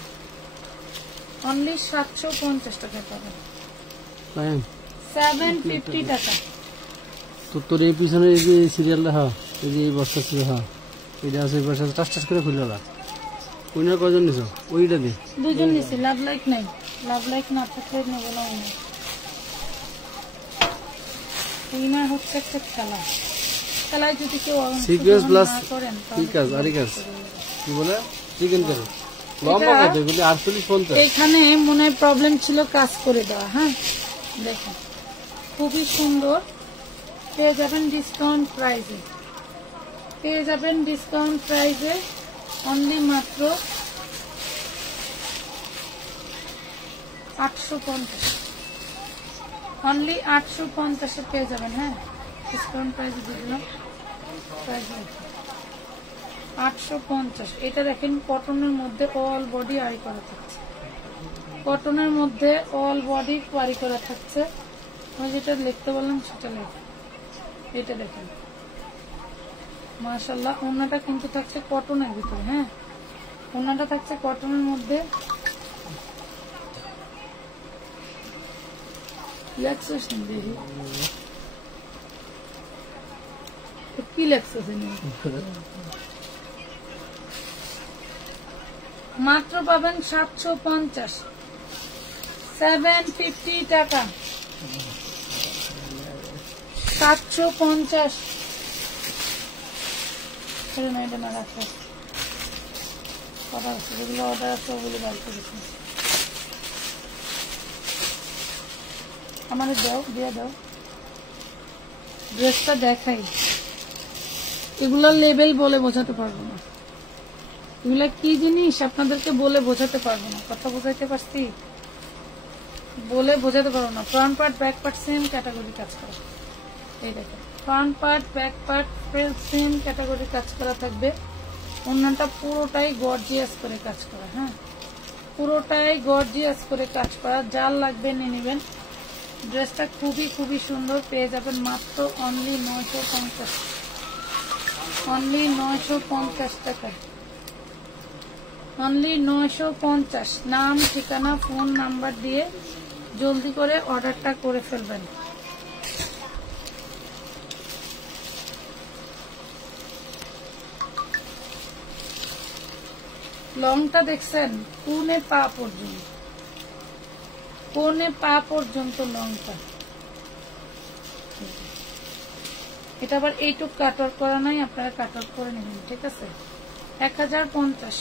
অনলি 750 টাকায় পাবেন। 750 টাকা। তো তোর এই পিছনে এই যে সিরিয়ালটা, হ্যাঁ, এই যে এই বস্তা ছিল, হ্যাঁ, এটা আছে। এই বস্তা টাচ করে খুলে না। ওইটা কয়জন নিছ? ওইটা দে। দুজন নিছি। লাভ লাইক নাই। লাভ লাইক না থাকলে নেবো না। উইনা হচ্ছে একটা খেলা। খেলায় যদি কেউ সিকোয়েন্স প্লাস করেন, কি কাজ? আরে কাজ কি বলে? চিকেন কারি লম্বা কত? এগুলি 48 50। এখানে মনে প্রবলেম ছিল কাজ করে দেওয়া। হ্যাঁ, দেখেন খুবই সুন্দর, পেয়ে যাবেন ডিসকাউন্ট প্রাইজে, পেয়ে যাবেন ডিসকাউন্ট প্রাইজে অনলি মাত্র 850, অনলি 850 পেয়ে যাবেন। হ্যাঁ, ডিসকাউন্ট প্রাইজে দিয়ে দিলাম, প্রাইস 850। এটা দেখেন কটনের মধ্যে অল বডি আড়ি করা থাকছে, কটনের মধ্যে অল বডি আড়ি করা থাকছে। আমি যেটা লিখতে বললাম সেটা লেখা, এটা দেখেন মাশাআল্লাহ। ওড়নাটা কিন্তু থাকছে কটনের ভিতরে। হ্যাঁ, ওড়নাটা থাকছে কটনের মধ্যে। রিল্যাক্সেশন দেখি কি রিল্যাক্সেশন, মাত্র পাবেন 750, 750 টাকা, 750। এটা না রাখা কথা আছে, যেগুলো অর্ডার আছে ওগুলো বার করেছি। আমাদের দাও, দিয়ে দাও, ড্রেসটা দেখাই। এগুলো লেবেল বলে বোঝাতে পারবো না, এগুলা কি জিনিস আপনাদেরকে বলে বোঝাতে পারবো না। কথা বোঝাইতে পারছি? বলে বোঝাতে পারবো না। Front part back part same category কাজ করা। এই দেখেন, front part back part same category কাজ করা থাকবে। ওড়নাটা পুরোটাই গর্জিয়াস করে কাজ করা। হ্যাঁ, পুরোটাই গর্জিয়াস করে কাজ করা। যার লাগবে নিয়ে নেবেন। ড্রেসটা খুবই খুবই সুন্দর, পেয়ে যাবেন মাত্র অনলি 950, অনলি 950 টাকায়, অনলি 950। নাম, ঠিকানা, ফোন নাম্বার দিয়ে জলদি করে অর্ডারটা করে ফেলবেন। লংটা দেখছেন, কোনে পা পর্যন্ত, কোনে পা পর্যন্ত লংটা। এটা আবার এইটুক কাটওয়ার্ক করা নাই, আপনারা কাটওয়ার্ক করে নেবেন। ঠিক আছে, 1050,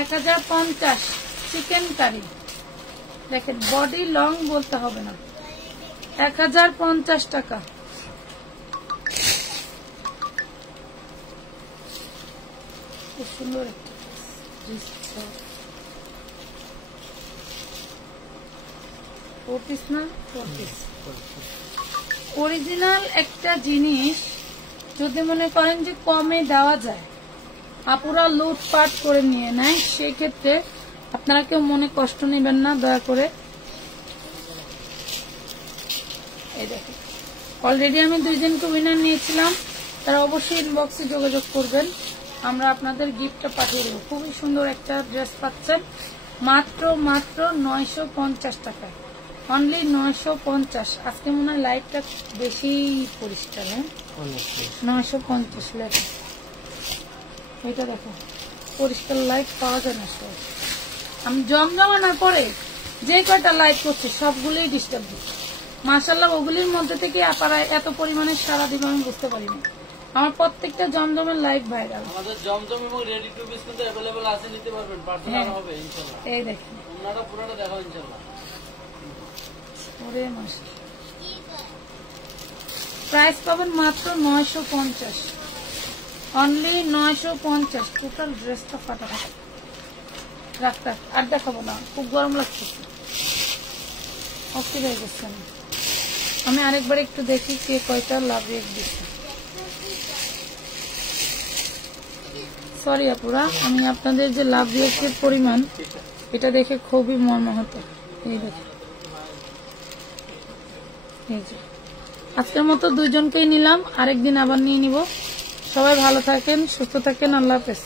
1050 চিকেন কারি। দেখেন, বডি লং বলতে হবে না, 1050 টাকা। খুব সুন্দর একটা অরিজিনাল একটা জিনিস যদি মনে করেন যে কমে দেওয়া যায়, আপুরা লুটপাট করে নিয়ে নেয়, সেক্ষেত্রে আপনারা কেউ মনে কষ্ট নেবেন না দয়া করে। এই দেখেন, অলরেডি আমি 2 জনকে উইনার নিয়েছিলাম, তারা অবশ্যই ইনবক্সে যোগাযোগ করবেন, আমরা আপনাদের গিফটটা পাঠিয়ে দেবো। খুবই সুন্দর একটা ড্রেস পাচ্ছেন মাত্র মাত্র 950 টাকায়, অনলি 950। আজকে মনে হয় লাইটটা বেশি পরিষ্কার। হ্যাঁ, 950 লেখা। এটা দেখো, পরিষ্কার লাইট পাওয়া যায় না সব। আমি জমজমানোর পরে যে কয়টা লাইট করছে সবগুলোই ডিস্টার্ব দিচ্ছে। মাশাআল্লাহ, ওগুলির মধ্যে থেকে আপনারা এত পরিমাণে সারা দিবে আমি বুঝতে পারিনি। আমার প্রত্যেকটা জমজমের লাইভ ভাইরাল। আমাদের জমজম এবং রেডি টু পিস কিন্তু अवेलेबल আছে, নিতে পারবেন, পার্সোনাল হবে ইনশাআল্লাহ। এই দেখেন, ওনাটা পুরোটা দেখাও ইনশাআল্লাহ। ওরে মাশাআল্লাহ, প্রাইস পাবেন মাত্র 950, অনলি 950। টোটাল ড্রেসটা ফাটাফাটি। রাখ রাখ, আর দেখাবো না, খুব গরম লাগছে, অস্থির হয়ে গেছে। আমি আরেকবার একটু দেখি কে কয়টা লাভ রেট দিচ্ছে। সরি আপুরা, আমি আপনাদের যে লাভ রিয়েক্টের পরিমাণ এটা দেখে খুবই মর্মাহত। এই দেখে, এই যে আজকের মতো 2 জনকেই নিলাম, আরেকদিন আবার নিয়ে নিব। সবাই ভালো থাকেন, সুস্থ থাকেন, আল্লাহ হাফেজ।